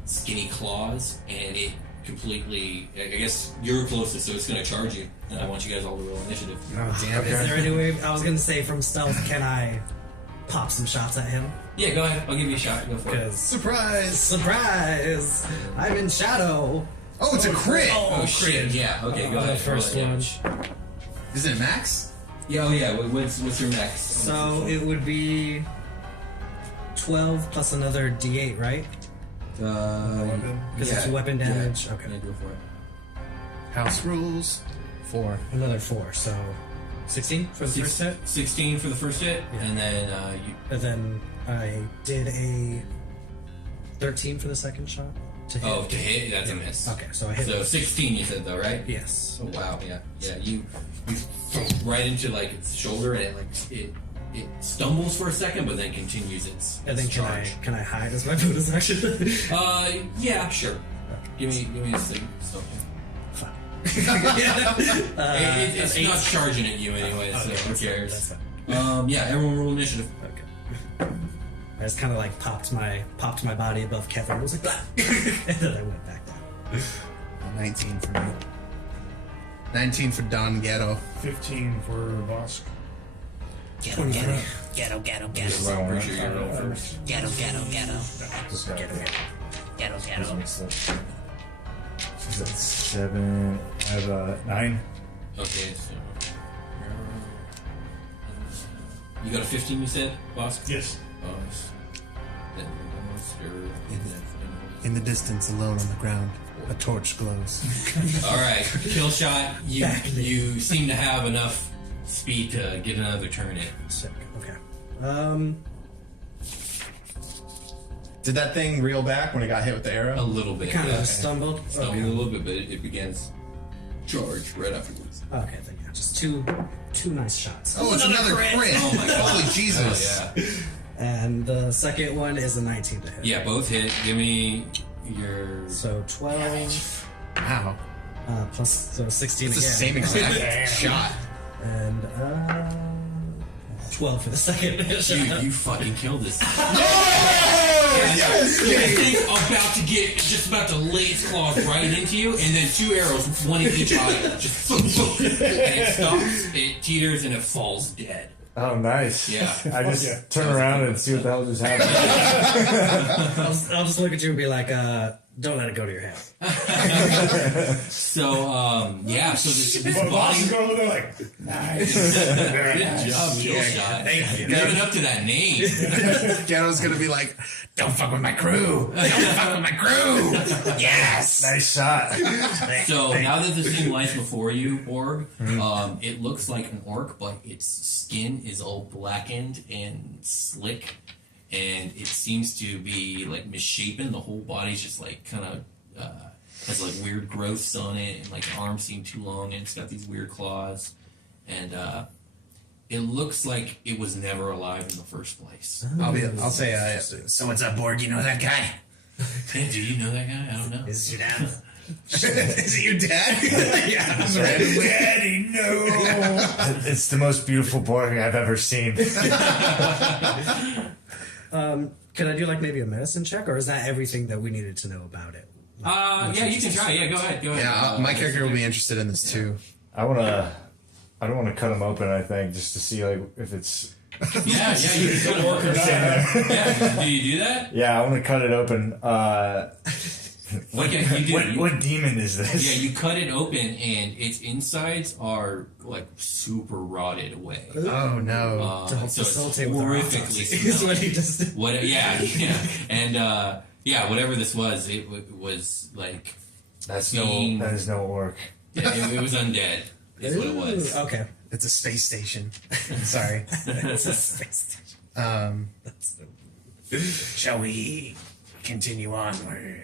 skinny claws, and it completely. I guess you're closest, so it's going to charge you. And I want you guys all to roll initiative. Oh damn Is there any way? I was gonna say from stealth, can I pop some shots at him? Yeah, go ahead. I'll give you a shot. Go for it. Because Surprise! surprise, I'm in shadow. Oh, it's a crit. Oh shit! Yeah. Okay, go ahead. First Roll one. damage. Is it max? Yeah. Oh yeah. What's your max? So it would be 12 plus another D8, right? Because it's weapon damage. Yeah. Okay. Yeah, go for it. House rules. 4. Another 4, so 16 for the first hit. 16 for the first hit, Yeah. and then you. And then I did a 13 for the second shot to hit. Oh, to hit, that's a miss. Okay, so I hit. So 16, you said though, right? Yes. Oh wow, yeah. You throw right into like its shoulder, and it stumbles for a second, but then continues its And then charge. can I hide as my bonus action? Yeah, sure. Give me a thing. So. Fine. It's not charging at you anyway, so who cares? That's Yeah, everyone roll initiative. Okay. I just kind of like popped my body above Kevin. It was like, blah! And then I went back down. 19 for me. 19 for Don Gero. 15 for Vosk. Ghetto. This is what I want. Pretty sure you roll first. Just got it. She's at 7. I have 9. Okay, so. You got a 15, you said, Boss? Yes. Then monster. In the distance, alone on the ground, a torch glows. Alright, Killshot, you seem to have enough speed to get another turn in. Sick. Okay. Did that thing reel back when it got hit with the A arrow? little bit. Kind yeah. of stumbled. Stumbled Okay. a little bit, but it begins charge right afterwards. Okay, then yeah, just two nice shots. Oh, it's another crit. Oh my god. Holy Jesus. Oh, yeah. And the second one is a 19 to hit. Yeah, both hit. Give me your. So 12 Wow. plus so 16 It's the again. same exact shot. And 12 for the second. Dude, you fucking killed this. This thing's about to lay its claws right into you, and then 2 arrows, one in each eye, just and it stops, it teeters, and it falls dead. Oh, nice. Yeah. I just turn around and see what the hell just happened. I'll just look at you and be like, don't let it go to your head. So, so this But Voss is body... going there like, nice. Good job, Killshot. Thank you. Living up to that name. Gero's gonna be like, Don't fuck with my crew. Don't fuck with my crew. Yes. Nice shot. So now that the scene lies before you, Borg, it looks like an orc, but its skin is all blackened and slick, and it seems to be like misshapen. The whole body's just like kind of has like weird growths on it, and like the arms seem too long, and it's got these weird claws, and it looks like it was never alive in the first place. I'll say, So what's up, Borg? You know that guy? Hey, do you know that guy? I don't know. Is your dad? is it your dad? Daddy, no. It's the most beautiful Borg I've ever seen. Can I do like maybe a medicine check, or is that everything that we needed to know about it? Yeah, you can try. Yeah, go ahead. Yeah, my character will be interested in this too. I don't want to cut him open, I think, just to see like if it's... Yeah, you can cut orc or Yeah, do you do that? Yeah, I want to cut it open. What demon is this? Yeah, you cut it open and its insides are like super rotted away. Oh no! To help So it's facilitate with our horrifically autopsy is what he just did. What? Yeah, and whatever this was, it was like That fiend. is no orc. Yeah, it was undead. Is what it was. Okay. It's a space station. Sorry. It's a space station. Shall we continue onward?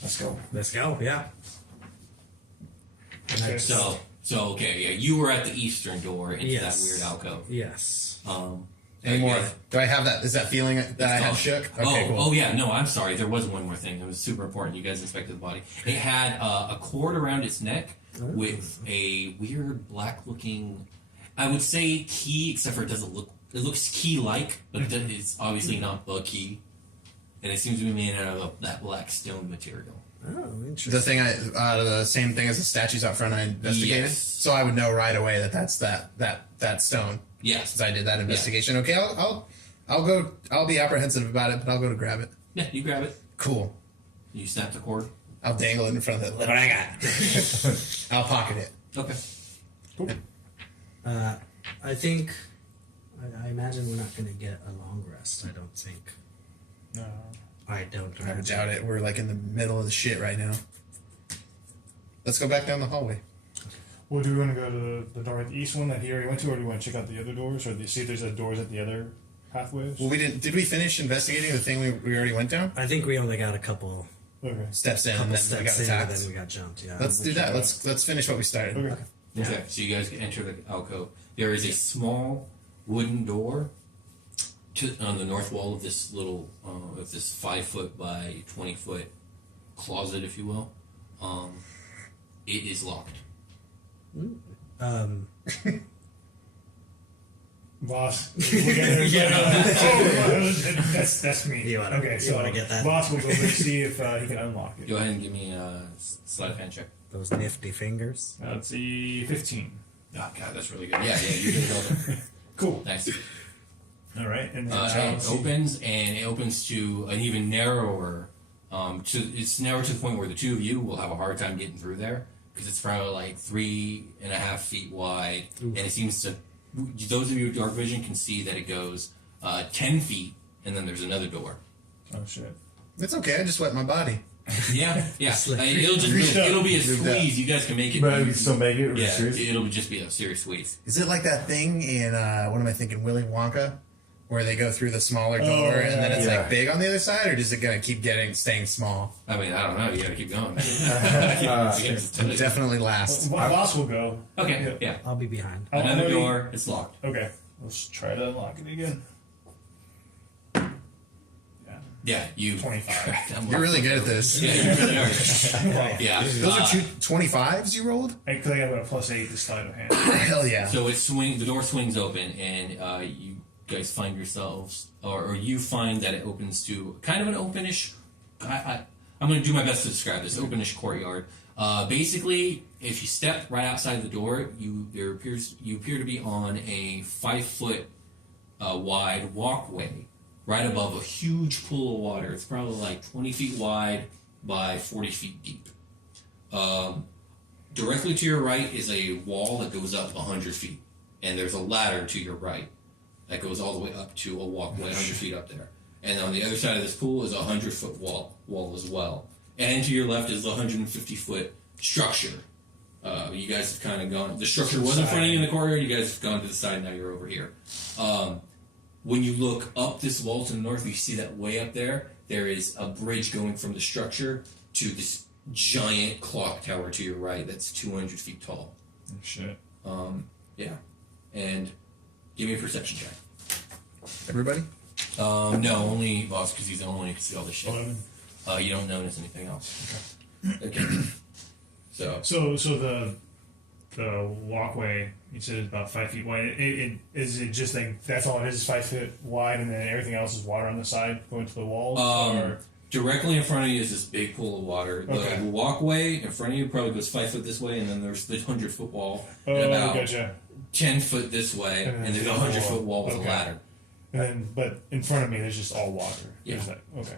Let's go. Let's go. Yeah. Okay. So okay, yeah, you were at the eastern door into Yes. that weird alcove. Yes. Any more? Yeah. Do I have that? Is that feeling that I had shook? Okay, cool. Oh yeah, no, I'm sorry. There was one more thing. It was super important. You guys inspected the body. It had a cord around its neck with a weird black-looking, I would say key, except for it doesn't look. It looks key-like, but it's obviously not the key. And it seems to be made out of that black stone material. Oh, interesting. The thing, the same thing as the statues out front I investigated. Yes. So I would know right away that that's that stone. Yes. Since I did that investigation. Okay, I'll go. I'll be apprehensive about it, but I'll go to grab it. Yeah, you grab it. Cool. You snap the cord. I'll dangle it in front of it. Look what I got. I'll pocket it. Okay. Cool. I think. I imagine we're not going to get a long rest. I don't think. No. I don't. I would doubt it. We're like in the middle of the shit right now. Let's go back down the hallway. Well, do we want to go to the northeast one that he already went to, or do we want to check out the other doors, or do you see if there's doors at the other pathways? Well, we didn't. Did we finish investigating the thing we already went down? I think we only got a couple Okay. Steps in, and then we got steps in, and attacked. then we got jumped. Yeah. Let's do that. Let's finish what we started. Okay. Okay. So you guys enter the alcove. There is a small wooden door on the north wall of this little, of this 5-foot by 20-foot closet, if you will. It is locked. Voss. That's me. You wanna- okay, you so wanna get that? Voss will go over and see if he can unlock it. Go ahead and give me a sleight of hand check. Those nifty fingers. Let's see, 15. Oh, God, that's really good. Yeah, you can build it. Cool. Nice. All right, and then It opens, and it opens to an even narrower. It's narrow to the point where the two of you will have a hard time getting through there because it's probably like 3.5 feet wide, and it seems to. Those of you with dark vision can see that it goes 10 feet, and then there's another door. oh shit. It's okay. I just wet my body. Yeah. It'll be a squeeze. You guys can make it. But we can still make it. Yeah, Serious? it'll just be a serious squeeze. Is it like that thing in what am I thinking? Willy Wonka, where they go through the smaller door and then it's yeah. like big on the other side, or is it gonna keep staying small? I mean, I don't know. You gotta keep going. Definitely last. Voss will go. Okay. Yeah. I'll be behind. Another door. It's locked. Okay, let's try to unlock it again. Yeah. You. 25. You're really good at this. Yeah, you really are. Yeah. Those are 225s you rolled? Because I got a +8 this sleight of hand. Hell yeah. So the door swings open, and you guys find yourselves, or you find that it opens to kind of an openish. I'm going to do my best to describe this openish courtyard. Basically, if you step right outside the door, you appear to be on a 5-foot wide walkway right above a huge pool of water. It's probably like 20 feet wide by 40 feet deep. Directly to your right is a wall that goes up 100 feet, and there's a ladder to your right that goes all the way up to a walkway 100 feet up there. And on the other side of this pool is a 100-foot wall as well. And to your left is the 150-foot structure. You guys have kind of gone. The structure was in front of you in the courtyard. You guys have gone to the side. Now you're over here. When you look up this wall to the north, you see that way up there. There is a bridge going from the structure to this giant clock tower to your right. That's 200 feet tall. Oh, shit. Yeah. And give me a perception check. Everybody? No, only Vosk because he's the only one who can see all this shit. 11. You don't notice anything else. Okay. So the walkway, you said it's about 5 feet wide. Is it just like that's all it is 5 feet wide, and then everything else is water on the side going to the walls? Or? Directly in front of you is this big pool of water. Okay. The walkway in front of you probably goes 5 foot this way, and then there's the 100-foot wall. Oh, and about gotcha. 10 foot this way, and there's a 100-foot wall with a ladder. And then, but in front of me, there's just all water. Yeah. Okay.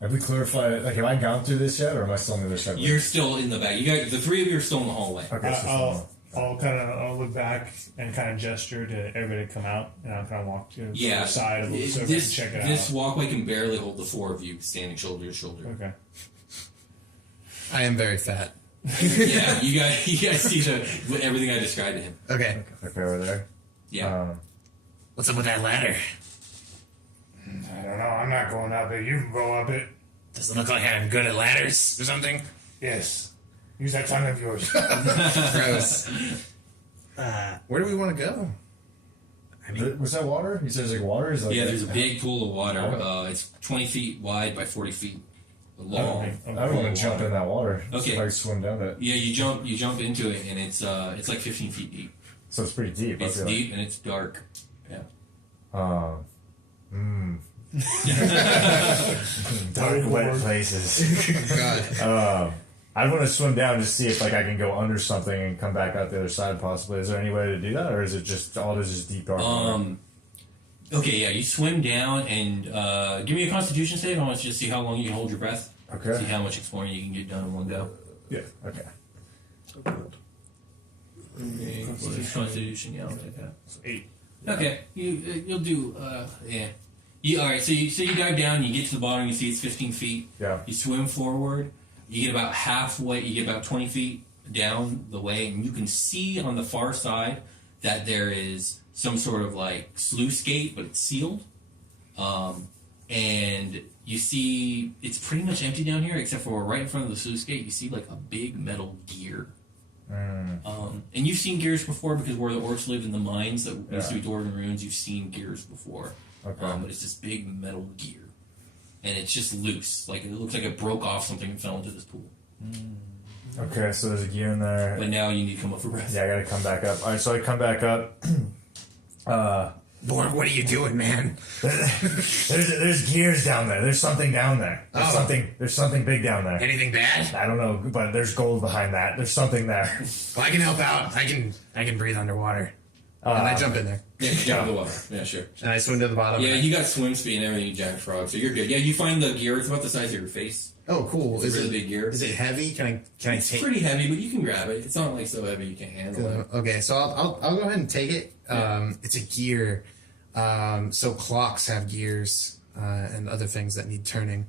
Have we clarified? Like, have I gone through this yet, or am I still on the other side? You're still in the back. You guys, the three of you are still in the hallway. Okay, so I'll look back and kind of gesture to everybody to come out, and I'll kind of walk to the side of it so everybody can check it out. This walkway can barely hold the four of you standing shoulder to shoulder. Okay. I am very fat. Yeah, you guys see everything I described to him. Okay. Okay, over there. Yeah. What's up with that ladder? I don't know. I'm not going up it. You can go up it. Does it look like I'm good at ladders or something? Yes. Use that tongue of yours. Gross. Where do we want to go? I mean, was that water? You said there's like water? Is like There's a big pool of water. It's 20 feet wide by 40 feet long. I don't want to jump in that water. Okay. Like swim down it. Yeah, you jump into it, and it's like 15 feet deep. So it's pretty deep. It's deep and it's dark. Yeah. Dark, wet places. God. I want to swim down to see if like I can go under something and come back out the other side possibly. Is there any way to do that, or is it just all this is deep dark water? Okay, yeah, you swim down and give me a Constitution save. I want you to see how long you can hold your breath. Okay. See how much exploring you can get done in one go. Yeah. Okay. Constitution, yeah, I'll take that. 8. Okay, you'll do. Yeah. All right. So you dive down. You get to the bottom. You see it's 15 feet. Yeah. You swim forward. You get about halfway. You get about 20 feet down the way, and you can see on the far side that there is some sort of like sluice gate, but it's sealed. And you see it's pretty much empty down here, except for right in front of the sluice gate. You see like a big metal gear. And you've seen gears before because where the orcs lived in the mines that used to be Dwarven ruins, you've seen gears before. Okay. But it's this big metal gear. And it's just loose. Like it looks like it broke off something and fell into this pool. Okay, so there's a gear in there. But now you need to come up for breath. Yeah, I gotta come back up. Alright, so I come back up. Borg, what are you doing, man? There's gears down there. There's something down there. There's something big down there. Anything bad? I don't know, but there's gold behind that. There's something there. Well, I can help out. I can breathe underwater. And I jump in there. Yeah, jump in the water. Yeah, sure. And I swim to the bottom. Yeah, you got swim speed and everything, you giant frog, so you're good. Yeah, you find the gear. It's about the size of your face. Oh, cool. It's a really big gear. Is it heavy? Can I It's take pretty heavy, but you can grab it. It's not like so heavy you can't handle it. Okay, so I'll go ahead and take it. It's a gear. So clocks have gears and other things that need turning.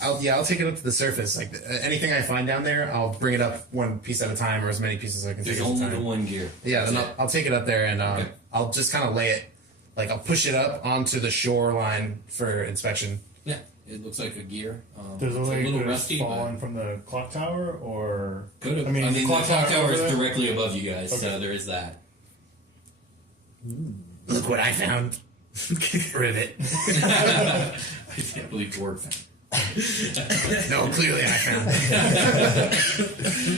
I'll take it up to the surface. Like anything I find down there, I'll bring it up one piece at a time, or as many pieces as I can There's take at a only time. the one gear. Yeah, then I'll take it up there and Okay. I'll just kind of lay it, like I'll push it up onto the shoreline for inspection. Yeah, it looks like a gear. Does it it's look a like little it's rusty, fallen from the clock tower, or could have. I mean, the clock tower over is there? directly above you guys, Okay. so there is that. Look what I found. Rivet. I can't believe dwarf. No, clearly I found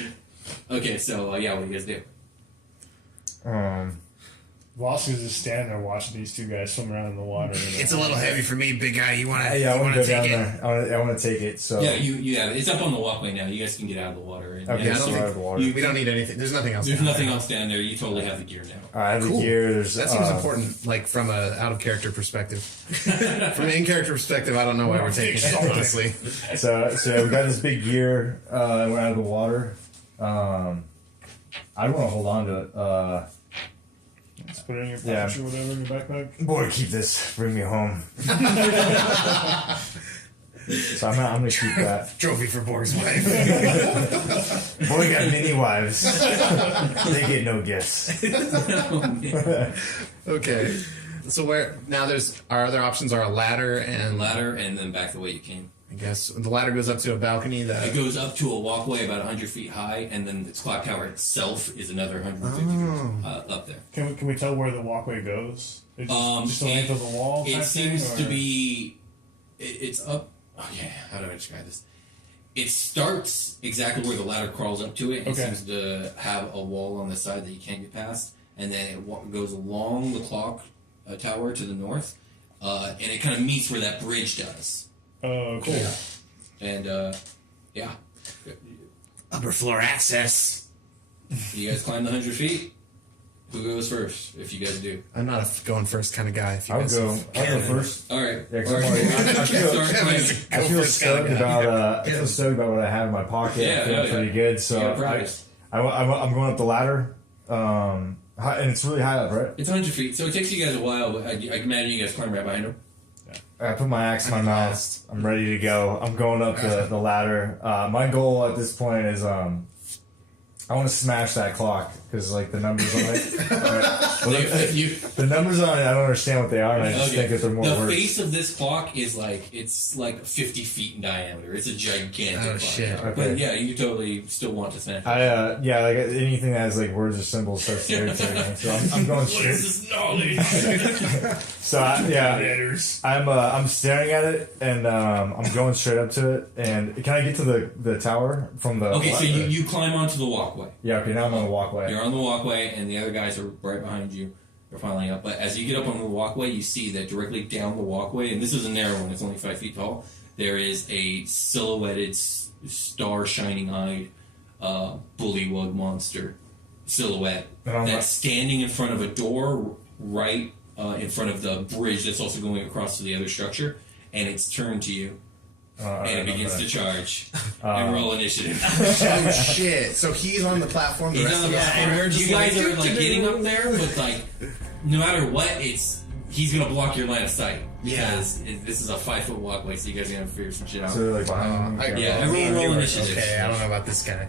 it. Okay, so yeah, what do you guys do? Vosk is just standing there watching these two guys swim around in the water. It's a little heavy for me, big guy. You want to? Yeah, I want to go take down it? there. I want to take it. So Yeah, you have it. It's up on the walkway now. You guys can get out of the water. And, Okay, and so so out of the water. We don't need anything. There's nothing else. there's down nothing there. else down there. You totally have the gear now. I have Cool. the gear. There's, That seems important, like from a out of character perspective. From an in character perspective, I don't know why we're taking it, honestly. So we got this big gear. And we're out of the water. I don't want to hold on to it. Just put it in your Yeah. pouch or whatever in your backpack. Boy, keep this. Bring me home. So I'm gonna keep that. Trophy for Borg's wife. Boy got many wives. They get no gifts. Okay. So where now? There's our other options are a ladder and Ladder, and then back the way you came. I guess the ladder goes up to a balcony. It That goes up to a walkway about 100 feet high, and then the clock tower itself is another 150 feet up there. Can we tell where the walkway goes? It's just the length of the wall. It type seems thing, to or- be. It's up. Oh yeah, how do I describe this? It starts exactly where the ladder crawls up to it. It Okay. seems to have a wall on the side that you can't get past, and then it goes along the clock tower to the north, and it kind of meets where that bridge does. Oh, okay. And yeah, Upper floor access. you guys climb the 100 feet. Who goes first? If you guys do. I'm not a going first kind of guy. If you I'll guys go first. All right. Yeah, 'cause All I'm right. already- I feel Start climbing. I feel stoked about I feel stoked about what I have in my pocket. Yeah, I feel yeah, pretty yeah. good. So You got prize. I'm going up the ladder, and it's really high up, right? It's 100 feet, so it takes you guys a while, but I can imagine you guys climb right behind him. I put my axe in my mouth. I'm ready to go. I'm going up the ladder. My goal at this point is I want to smash that clock because like the numbers on it. The numbers on it, I don't understand what they are, and I just think that they're more The words. face of this clock is it's like 50 feet in diameter. It's a gigantic clock. shit. Tower. Okay. But yeah, you totally still want to smash it. Yeah, like anything that has like words or symbols starts irritating me. So I'm going What straight. is this knowledge? So Letters. I'm staring at it and I'm going straight up to it. And can I get to the tower from the? Okay, so you climb onto the walkway. Yeah. Okay. Now I'm on the walkway. You're on the walkway, and the other guys are right behind you. They're filing up. But as you get up on the walkway, you see that directly down the walkway, and this is a narrow one, it's only 5 feet tall, there is a silhouetted, star shining eyed bullywug monster silhouette that's standing in front of a door right in front of the bridge that's also going across to the other structure, and it's turned to you. And it begins to charge. And roll initiative. Oh shit! So he's on the platform. The He's rest on of the us platform. are You guys are like getting up there, but like no matter what, he's gonna block your line of sight because this is a 5 foot walkway, so you guys are gonna figure some shit out. So they're like behind me. Yeah, everyone roll initiative. Okay, I don't know about this guy.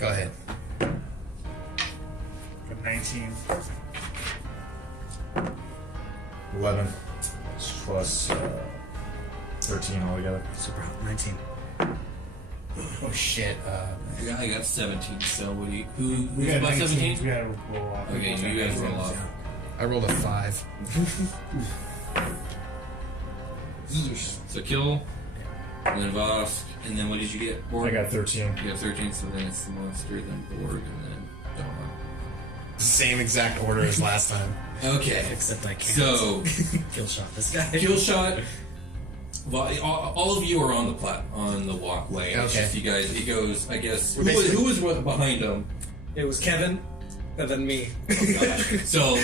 Go ahead. Got 19. 11 plus 13 altogether. Super 19. Oh shit! I got 17. So what do you? Who's We got above 19. 17? We got to roll off. Okay, so you guys roll off. I rolled a 5. So kill, and then Vosk, and then what did you get? I got 13. You got 13. So then it's the monster, then Borg, and then Dawn. Same exact order as last time. Okay. Except I can't. So Killshot this guy. Killshot. All of you are on the walkway. It's Okay. just you guys. It goes. I guess. Who was behind them? It was Kevin, and then me. So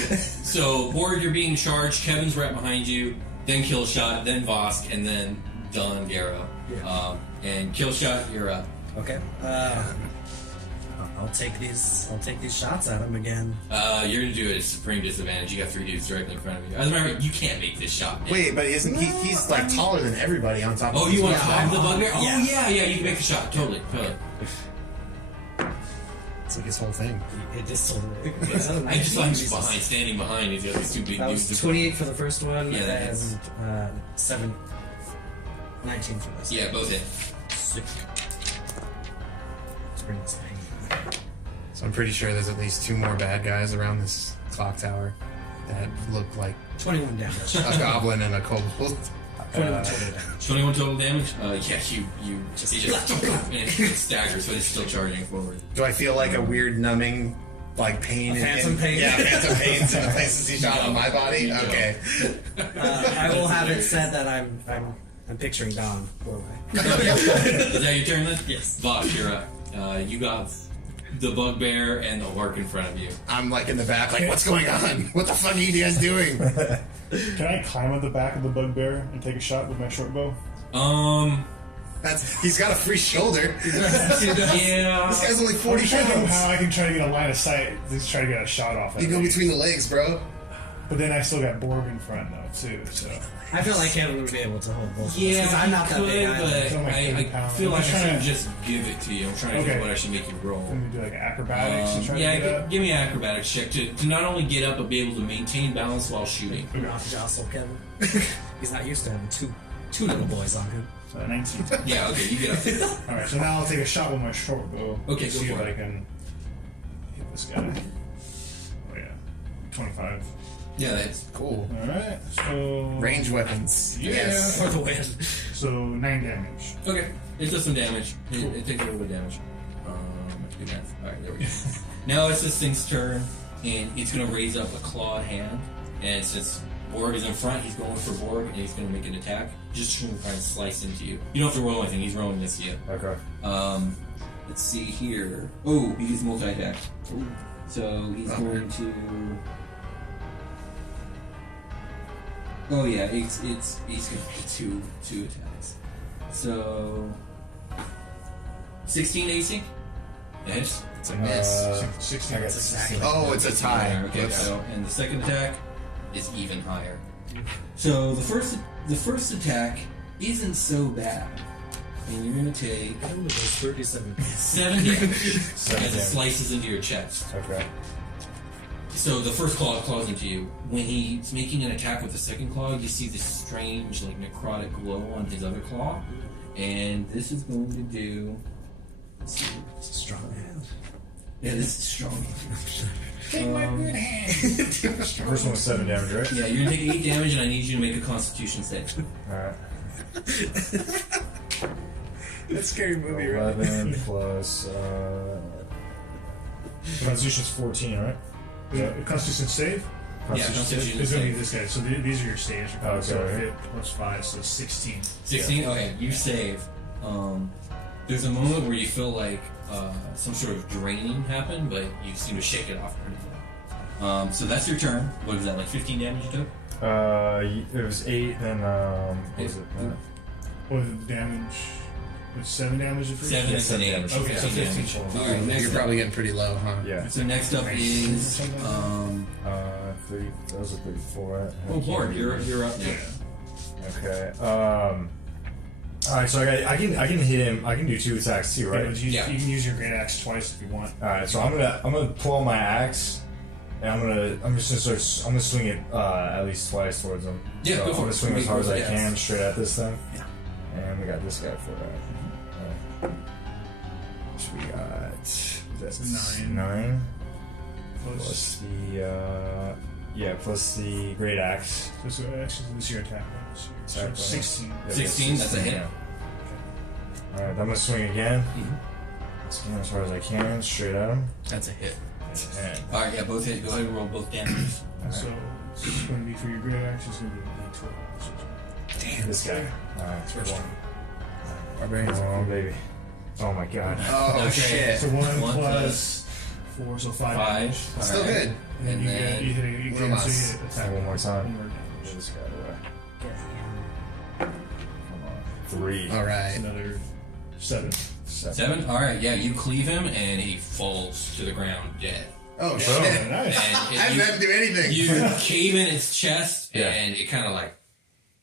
Borg, you're being charged. Kevin's right behind you. Then Killshot. Then Vosk, and then Don Gero. Yeah. And Killshot, you're up. Okay. I'll take these shots at him again. You're gonna do it at supreme disadvantage. You got 3 dudes directly in front of you. As a matter of fact, you can't make this shot. Man. Wait, but isn't he's like taller than everybody on top of Oh, this you want to wall. climb the bugbear? Oh Yeah. yeah, you can make the shot. Totally. It's like his whole thing. It just totally. I just like standing behind these other 2 big That dudes. was 28 for the first one, Yeah, that hits. and 19 for this. Yeah, both hit. Sick. Let's bring this thing. So I'm pretty sure there's at least 2 more bad guys around this clock tower that look like 21 damage. a goblin and a kobold. 21 total damage. 21 total damage? Yeah, you just and it staggers, but it's still charging forward. Do I feel like a weird numbing like pain. Phantom pain? Yeah, phantom pains in the places he shot on my body? Okay. I will have it said that I'm picturing Don. Is that your turn then? Yes. Vox, you're up. You got the bugbear and the orc in front of you. I'm like in the back, like, what's going on? What the fuck are you guys doing? Can I climb on the back of the bugbear and take a shot with my short bow? He's got a free shoulder. Yeah. This guy's only 40 I'm trying to know pounds. how I can try to get a line of sight to try to get a shot off. You go between the legs, bro. But then I still got Borg in front though too. So I feel like Kevin would be able to hold both. Yeah, because I'm not that big. but It's only like 30 I pounds. feel I'm like I trying should to- just give it to you. I'm trying to think what I should make you roll. let me do like acrobatics to try to Yeah, get up. give me an acrobatics check to not only get up but be able to maintain balance while shooting. Not jostle Kevin. He's not used to having two little boys on him. 19. Yeah, okay, you get up. All right, so now I'll take a shot with my short bow. Okay, see go if for I it. can hit this guy. Oh yeah, 25. Yeah, that's Cool. All right, so Range weapons. Yeah. Yes. For the win. So 9 damage. okay. It does some damage. It takes a little bit of damage. Good math. All right, there we go. Now it's this thing's turn, and it's gonna raise up a clawed hand. And since Borg is in front, he's going for Borg, and he's gonna make an attack. Just trying to slice into you. You don't have to roll anything. He's rolling against you. Okay. Let's see here. Oh, he's multi-attack. So he's going to. Oh yeah, he's gonna make two attacks. So 16 AC. Yes. It's a miss. 16. Oh, it's a tie. Okay. Whoops. So and the second attack is even higher. So the first attack isn't so bad, and you're gonna take 37. 7 damage as it damage. slices into your chest. Okay. So the first claw claws into you. When he's making an attack with the second claw, you see this strange, like, necrotic glow on his other claw. And this is going to do... Let's see. It's a strong hand. Yeah, this is strong. Take my good hand. First one was 7 damage, right? Yeah, you're going to take 8 damage, and I need you to make a Constitution save. Alright. That's a scary movie, right? 11 plus. Constitution's 14, right? Constitution save Yeah, Constitution is going to be save. this guy. So these are your saves. Okay. So hit plus 5, so 16. 16? Okay, you save. There's a moment where you feel like some sort of draining happened, but you seem to shake it off pretty well. So that's your turn. What is that, like 15 damage you took? It was 8, then, what was it? What was the damage? Was 7 damage? 7 Yeah, and 7 8. damage. Okay, so 15 damage. total. Alright, next You're up. probably getting pretty low, huh? Yeah. So next up is 30, that was a 34, right? oh, Borg, you're up now. Okay. Alright, so I can hit him. I can do 2 attacks too, right? Yeah. You can use your great axe twice if you want. Alright, so I'm gonna pull out my axe, and I'm gonna swing it at least twice towards him. Yeah, so go I'm for gonna it. swing as hard as I Yeah. can straight at this thing. Yeah. And we got this guy for that. So we got that's 9. 9 plus the great axe. This is your attack. So Attack, 16. Yeah, 16, that's a hit. Yeah. Alright, I'm gonna swing again. Swing as hard as I can, straight at him. That's a hit. And Alright, yeah, both hit. Go ahead and roll both damages. So it's going to be for your great axe. It's going to be D12. Damn. this guy. Alright, First one. Barbarian. Oh, baby. Oh my god. Oh, Okay. shit. So 1 1 plus 4, so 5. 5. Still Alright. good. And then And you then get, you hit it, you one can of so us. you hit attack. One more time. One more damage. Get this guy away. Come on. 3. All right. Another 7. 7? Alright, yeah, you cleave him and he falls to the ground dead. Oh, Oh, shit. nice. And I haven't had to do anything. you cave in its chest Yeah. and it kind of like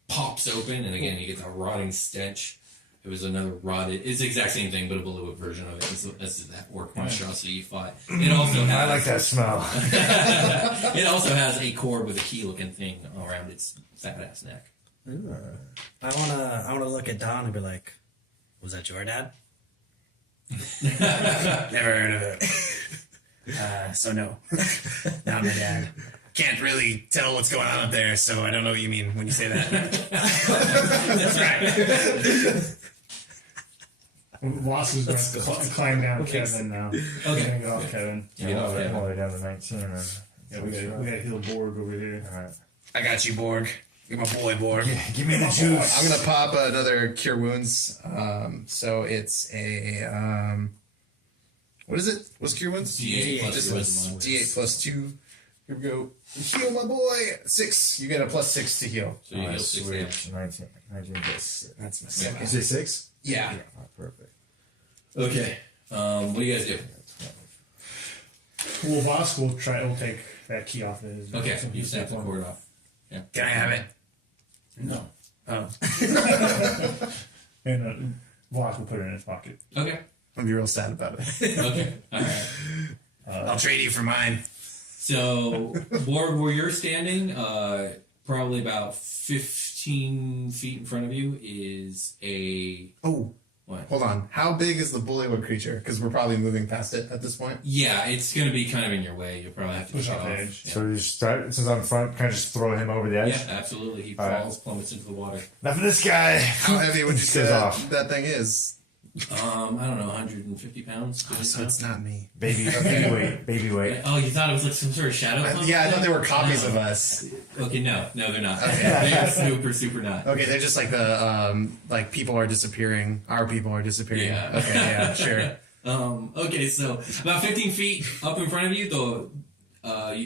pops open, and again, you get the rotting stench. It was another rotted. It's the exact same thing, but a Bullywug version of it. That's that orc monstrosity you fought. It also has. I like that smell. It also has a cord with a key-looking thing around its fat ass neck. I wanna look at Don and be like, "Was that your dad?" Never heard of it. So no, not my dad. Can't really tell what's going on up there, so I don't know what you mean when you say that. That's right. Vosk is going to climb down Kevin now. Okay. We're going to go off Kevin. Yeah, I'm okay. all the way down to 19. Man. Yeah, we got to heal Borg over here. All right. I got you, Borg. You're my boy, Borg. Give me the juice. I'm gonna pop another cure wounds. So it's a what is it? What's cure wounds? D8 plus This wisdom. was D8 plus 2. Here we go. Heal my boy. 6. You get a plus 6 to heal. So you heal 6 damage. 19 plus. That's my second. Is it 6? Yeah. Oh, perfect. Okay. What do you guys do? Well, Vosk will take that key off his. Okay, you snap the cord off. Can I have it? No. Oh. And Vosk will put it in his pocket. Okay. I'll be real sad about it. Okay. All right. I'll trade you for mine. So, Borg, where you're standing, probably about 15 feet in front of you is a... Oh, What? hold on. How big is the bullywug creature? Because we're probably moving past it at this point. Yeah, it's going to be kind of in your way. You'll probably have to Push push it off the off. edge. Yeah. So you start, since I'm in front, kind of just throw him over the edge? Yeah, absolutely. He All right. falls, plummets into the water. Enough of this guy. How heavy would you say Goes that, off. that thing is? I don't know, 150 pounds? Oh, so it's not me. Baby weight. Baby weight. Oh, you thought it was like some sort of shadow? clone Yeah, I thought they were thing? copies No. of us. Okay, no, they're not. Okay. They're super not. Okay, they're just like the like people are disappearing. Our people are disappearing. Yeah. Okay, yeah, sure. Okay, so about 15 feet up in front of you,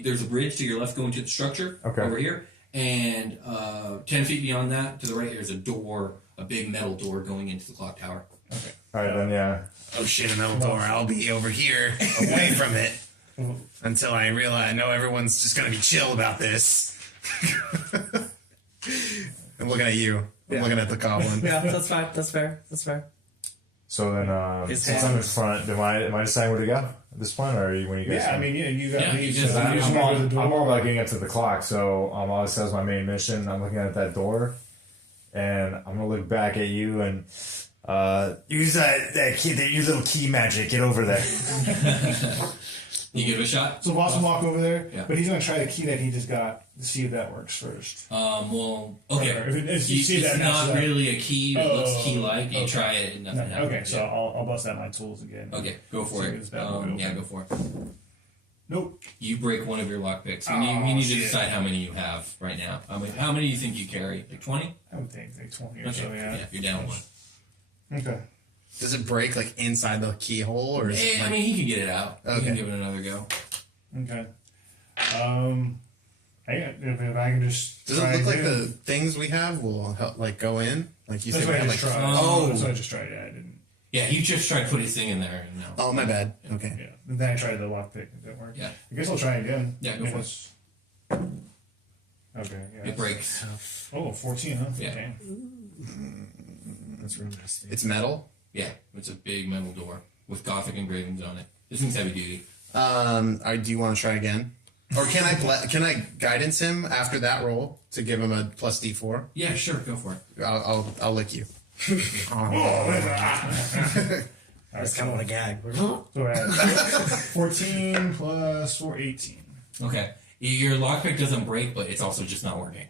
there's a bridge to your left going to the structure over here, and 10 feet beyond that, to the right, there's a door, a big metal door going into the clock tower. Okay. All right, then, yeah. Oh shit, a metal door. I'll be over here, away from it, until I realize I know everyone's just gonna be chill about this. I'm looking at you. I'm looking at the goblin. Yeah, that's fine. That's fair. That's fair. So then, since I'm in front, am I deciding where to go at this point, or when you guys? Yeah, I mean, you got Yeah, me. you So just- you just I'm walk all, to the door. I'm all about getting up to the clock, so all this says my main mission. I'm looking at that door, and I'm gonna look back at you and use that key, your little key magic. Get over there. You give it a shot? So Vosk will walk over there, Yeah. but he's going to try the key that he just got to see if that works first. Well, okay. Or if you see It's that not matches up. really a key. It looks Oh, key-like. You okay. try it and nothing happens. Okay, so I'll bust out my tools again. Okay, go for See it. if this bad boy Yeah, opens. go for it. Nope. You break one of your lockpicks. You Oh, need to shit. decide how many you have right now. How many do you think you carry? Like 20? I would think like 20 or Okay, so, yeah. you're down one. Okay. Does it break like inside the keyhole, or is it I like, mean, he can get it out. You Okay. can give it another go. Okay. If I can just. does it try look like again. the things we have will help, like go in? Like you That's said, what we I have just like tried. Oh. That's what I just tried. Yeah, I didn't. Yeah, you just tried to put his thing in there. And no. Oh, my bad. Okay. Yeah. And then I tried the lockpick. It didn't work. Yeah. I guess I'll try again. Yeah, go If for it. it's- Okay. Yeah. It breaks. Oh, 14, huh? Yeah. Damn. That's really nasty. It's metal. Yeah, it's a big metal door with Gothic engravings on it. This thing's heavy duty. Do you want to try again, or can I guidance him after that roll to give him a plus D4? Yeah, sure, go for it. I'll lick you. I just kind of want to gag. So I had 14 plus 4, 18. Okay. Your lockpick doesn't break, but it's also just not working.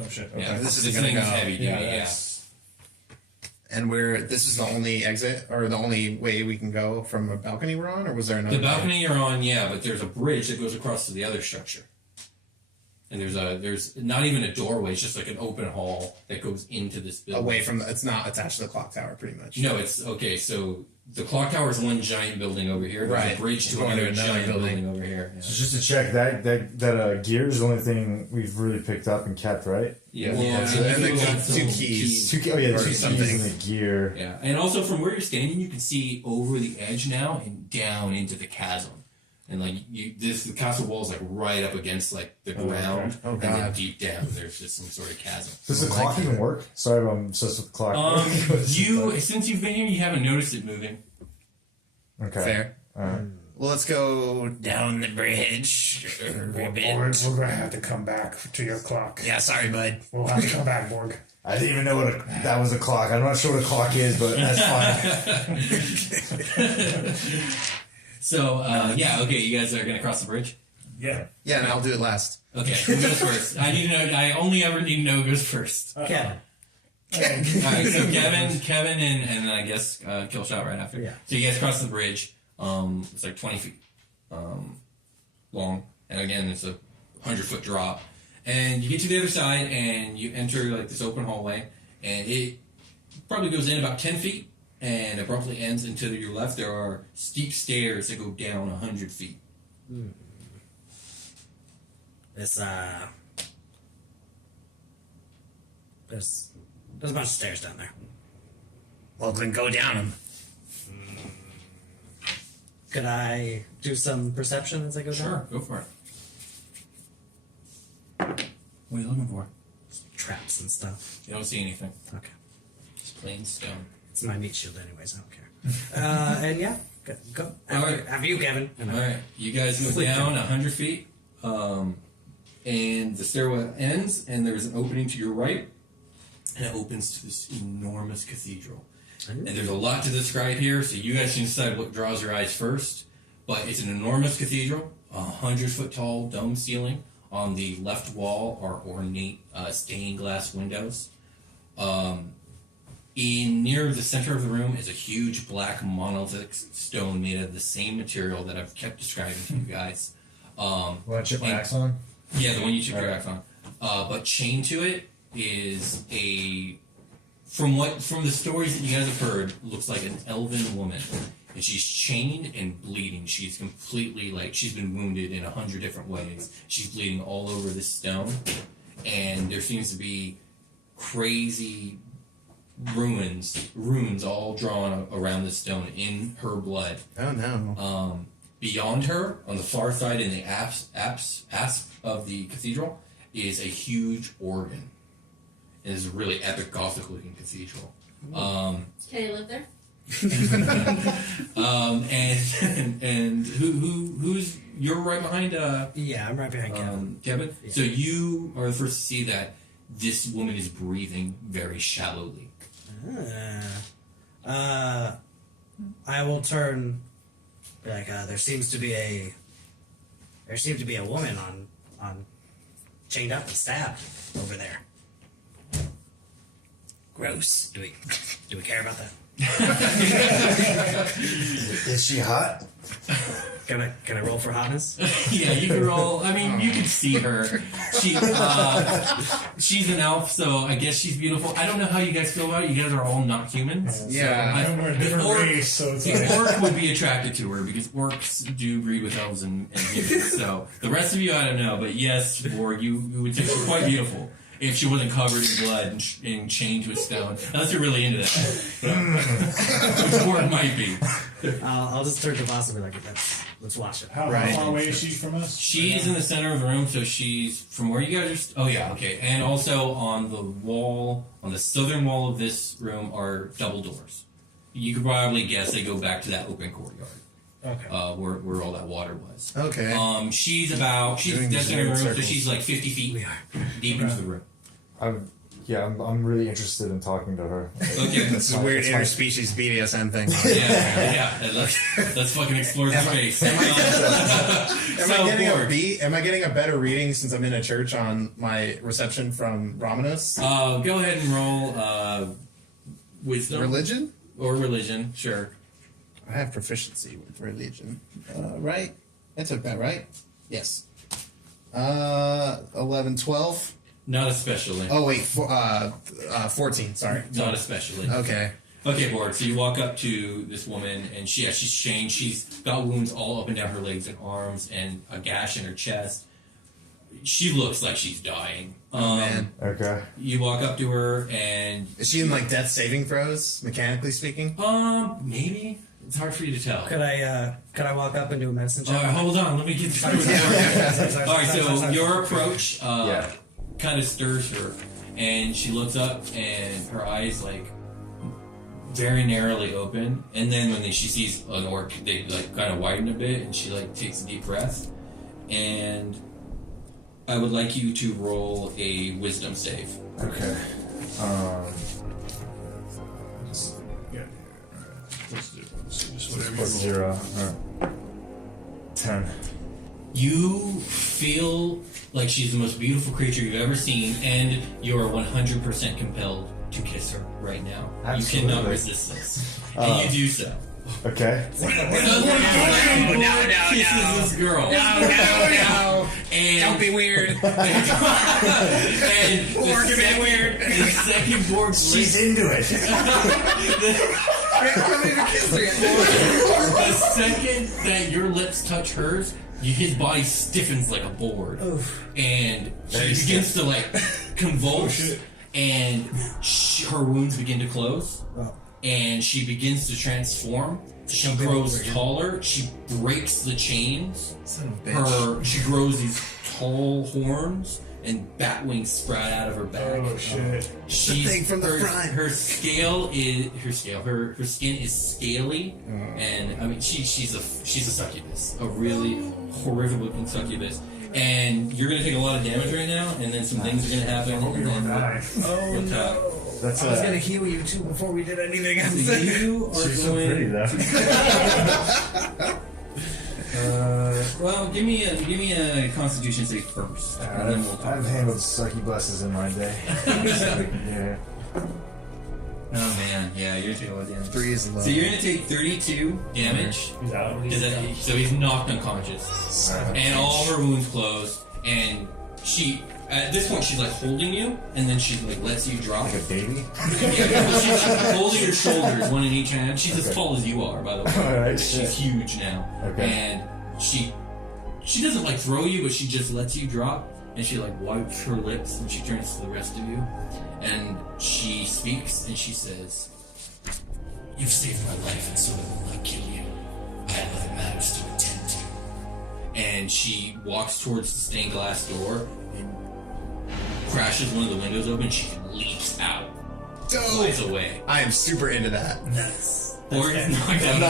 Oh, shit. Okay. Yeah, this this isn't gonna thing's go. heavy duty. Yeah, Yeah. that's. And this is the only exit or the only way we can go from a balcony we're on, or was there another? The balcony you're on, yeah, but there's a bridge that goes across to the other structure. And there's not even a doorway, it's just like an open hall that goes into this building. away from it's not attached to the clock tower, pretty much. No, it's okay, so the clock tower is one giant building over here. There's Right. a bridge to Going another to another giant building. building over here. Yeah. So just to check, that gear is the only thing we've really picked up and kept, right? Yeah, Yeah, well, so and the you got two some keys. Oh yeah, Or the keys something. and the gear. Yeah, and also from where you're standing, you can see over the edge now and down into the chasm. And like the castle wall is like right up against like the ground, Oh, and then God. deep down there's just some sort of chasm. Does the clock even work? Sorry if I'm obsessed with the clock. Since you've been here, you haven't noticed it moving. Okay. Fair. Alright. Well, let's go. Down the bridge. We're going to have to come back to your clock. Yeah, sorry, bud. We'll have to come back, Borg. I didn't even know that was a clock. I'm not sure what a clock is, but that's fine. So okay, you guys are gonna cross the bridge. Yeah. Yeah, and I'll do it last. Okay, who goes first? I need to know. I only ever need to know who goes first. Kevin. All right, so Kevin, and I guess Killshot right after. Yeah. So you guys cross the bridge. It's like 20 feet long, and again, it's a 100-foot drop. And you get to the other side, and you enter like this open hallway, and it probably goes in about 10 feet, and abruptly ends. And to your left, there are steep stairs that go down 100 feet. There's a bunch of stairs down there. Well, then go down them. Could I do some perception as I go down? Sure, go for it. What are you looking for? Traps and stuff. You don't see anything. Okay. Just plain stone. It's my meat shield anyways, I don't care. And yeah, go. All right. Have you, Kevin? All right, you guys go down 100 feet, and the stairwell ends, and there's an opening to your right, and it opens to this enormous cathedral. And there's a lot to describe here, so you guys can decide what draws your eyes first. But it's an enormous cathedral, 100-foot tall dome ceiling. On the left wall are ornate stained glass windows. Near the center of the room is a huge black monolithic stone made of the same material that I've kept describing to you guys. What I chip my axe on? Yeah, the one you chip your axe on. But chained to it is from the stories that you guys have heard, looks like an elven woman. And she's chained and bleeding. She's completely, she's been wounded in 100 different ways. She's bleeding all over this stone. And there seems to be crazy runes all drawn around the stone in her blood. Oh, no. Beyond her, on the far side in the apse of the cathedral, is a huge organ. It is a really epic Gothic-looking cathedral. Can I live there? And who's you're right behind? Yeah, I'm right behind Kevin. Kevin. Yeah. So you are the first to see that this woman is breathing very shallowly. I will turn. There seems to be a woman on chained up and stabbed over there. Gross. Do we care about that? Is she hot? Can I roll for hotness? Yeah, you can roll. I mean, you can see her. She's an elf, so I guess she's beautiful. I don't know how you guys feel about it. You guys are all not humans. Yeah, so we're a different race, so it's the orc would be attracted to her because orcs do breed with elves and humans. So the rest of you, I don't know, but yes, Borg, you would think she's quite beautiful. If she wasn't covered in blood and chained to a stone. Unless you're really into that. Or it might be. I'll just turn to Vosk and be like, let's watch it. How far away is she from us? She's in the center of the room, so she's from where you guys are. Oh, yeah, okay. And also on the wall, on the southern wall of this room are double doors. You could probably guess they go back to that open courtyard. Okay. Where all that water was. Okay. She's that's in her room, so she's like 50 feet deep into the room. I'm really interested in talking to her. Okay. This is a weird interspecies BDSM thing. Yeah. Let's fucking explore the space. Am I getting a better reading since I'm in a church on my reception from Romanos? Go ahead and roll wisdom. Religion? Or religion, sure. I have proficiency with religion. Right? I took that, right? Yes. 11, 12. Not especially. Oh, wait. 14, sorry. Not especially. Okay. Okay, Borg. So you walk up to this woman, and she's chained. She's got wounds all up and down her legs and arms, and a gash in her chest. She looks like she's dying. Man. Okay. You walk up to her, and is she in death saving throws, mechanically speaking? Maybe. It's hard for you to tell. Could I walk up and do a medicine check? All right, hold on. Let me get through it. All right, so your approach kind of stirs her, and she looks up, and her eyes very narrowly open, and then when she sees an orc, they kind of widen a bit, and she takes a deep breath, and I would like you to roll a wisdom save. Okay. Just put 0. Right. 10. You feel like she's the most beautiful creature you've ever seen, and you are 100% compelled to kiss her right now. Absolutely. You cannot resist this. And you do so. Okay. No. Kisses this girl. No. And Don't be weird. and Borg, you're being weird. The second Borg She's into it. the second that your lips touch hers, his body stiffens like a board. And she begins to like convulse. And her wounds begin to close. And she begins to transform. She grows taller. She breaks the chains. Son of a bitch. She grows these tall horns and bat wings sprout out of her back. Oh shit! She's thing from the her, front. her skin is scaly, and I mean she's a succubus, a really horrific looking succubus. And you're gonna take a lot of damage right now, and then some things are gonna happen. And then Oh no! That's I was gonna heal you too before we did anything else. you are She's so going. pretty though. Well, give me a Constitution save first, and then we'll talk. I've handled succubuses in my day. Yeah. Oh man, yeah, you're gonna take a lot of damage. 3 is low. So you're gonna take 32 damage. He's out. So he's knocked unconscious, and all her wounds close. And she, at this point, she's like holding you, and then she like lets you drop. Like a baby? Yeah, she's like holding your shoulders, one in each hand. She's as tall as you are, by the way. Alright, She's shit. huge now, Okay. and she doesn't like throw you, but she just lets you drop, and she like wipes her lips, and she turns to the rest of you, and she speaks, and she says, "You've saved my life, and so I will not kill you. I have other matters to attend to." And she walks towards the stained glass door and crashes one of the windows open. She leaps out, flies away. I am super into that. Or it's knocked out.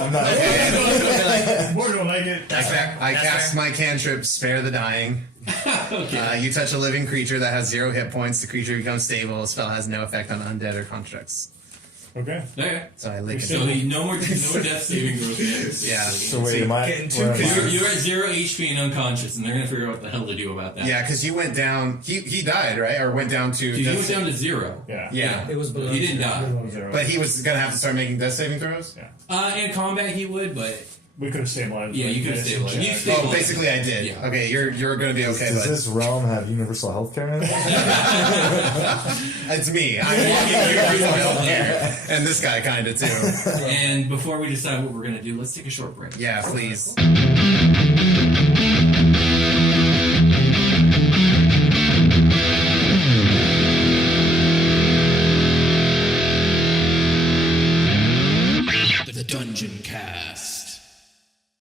I'm not. More don't like it. I cast my cantrip, Spare the Dying. Okay. You touch a living creature that has 0 hit points, the creature becomes stable. The spell has no effect on undead or constructs. Okay. Okay. So I lick So it. no death saving throws. Yeah. So wait, am I? Getting too where am I? You're at 0 HP and unconscious, and they're gonna figure out what the hell to do about that. Yeah, because you went down. He died, right? Or went down to. So you went down to 0. Yeah. Yeah. It was below. He didn't die. But he was gonna have to start making death saving throws. Yeah. In combat, he would, but We could have stabilized. yeah, you could have stabilized. You Oh, stabilized. basically I did. Yeah. Okay, you're gonna be okay, Does but this realm have universal healthcare in it? it's me. I'm walking universal healthcare, and this guy kind of too. And before we decide what we're gonna do, let's take a short break. Yeah, please.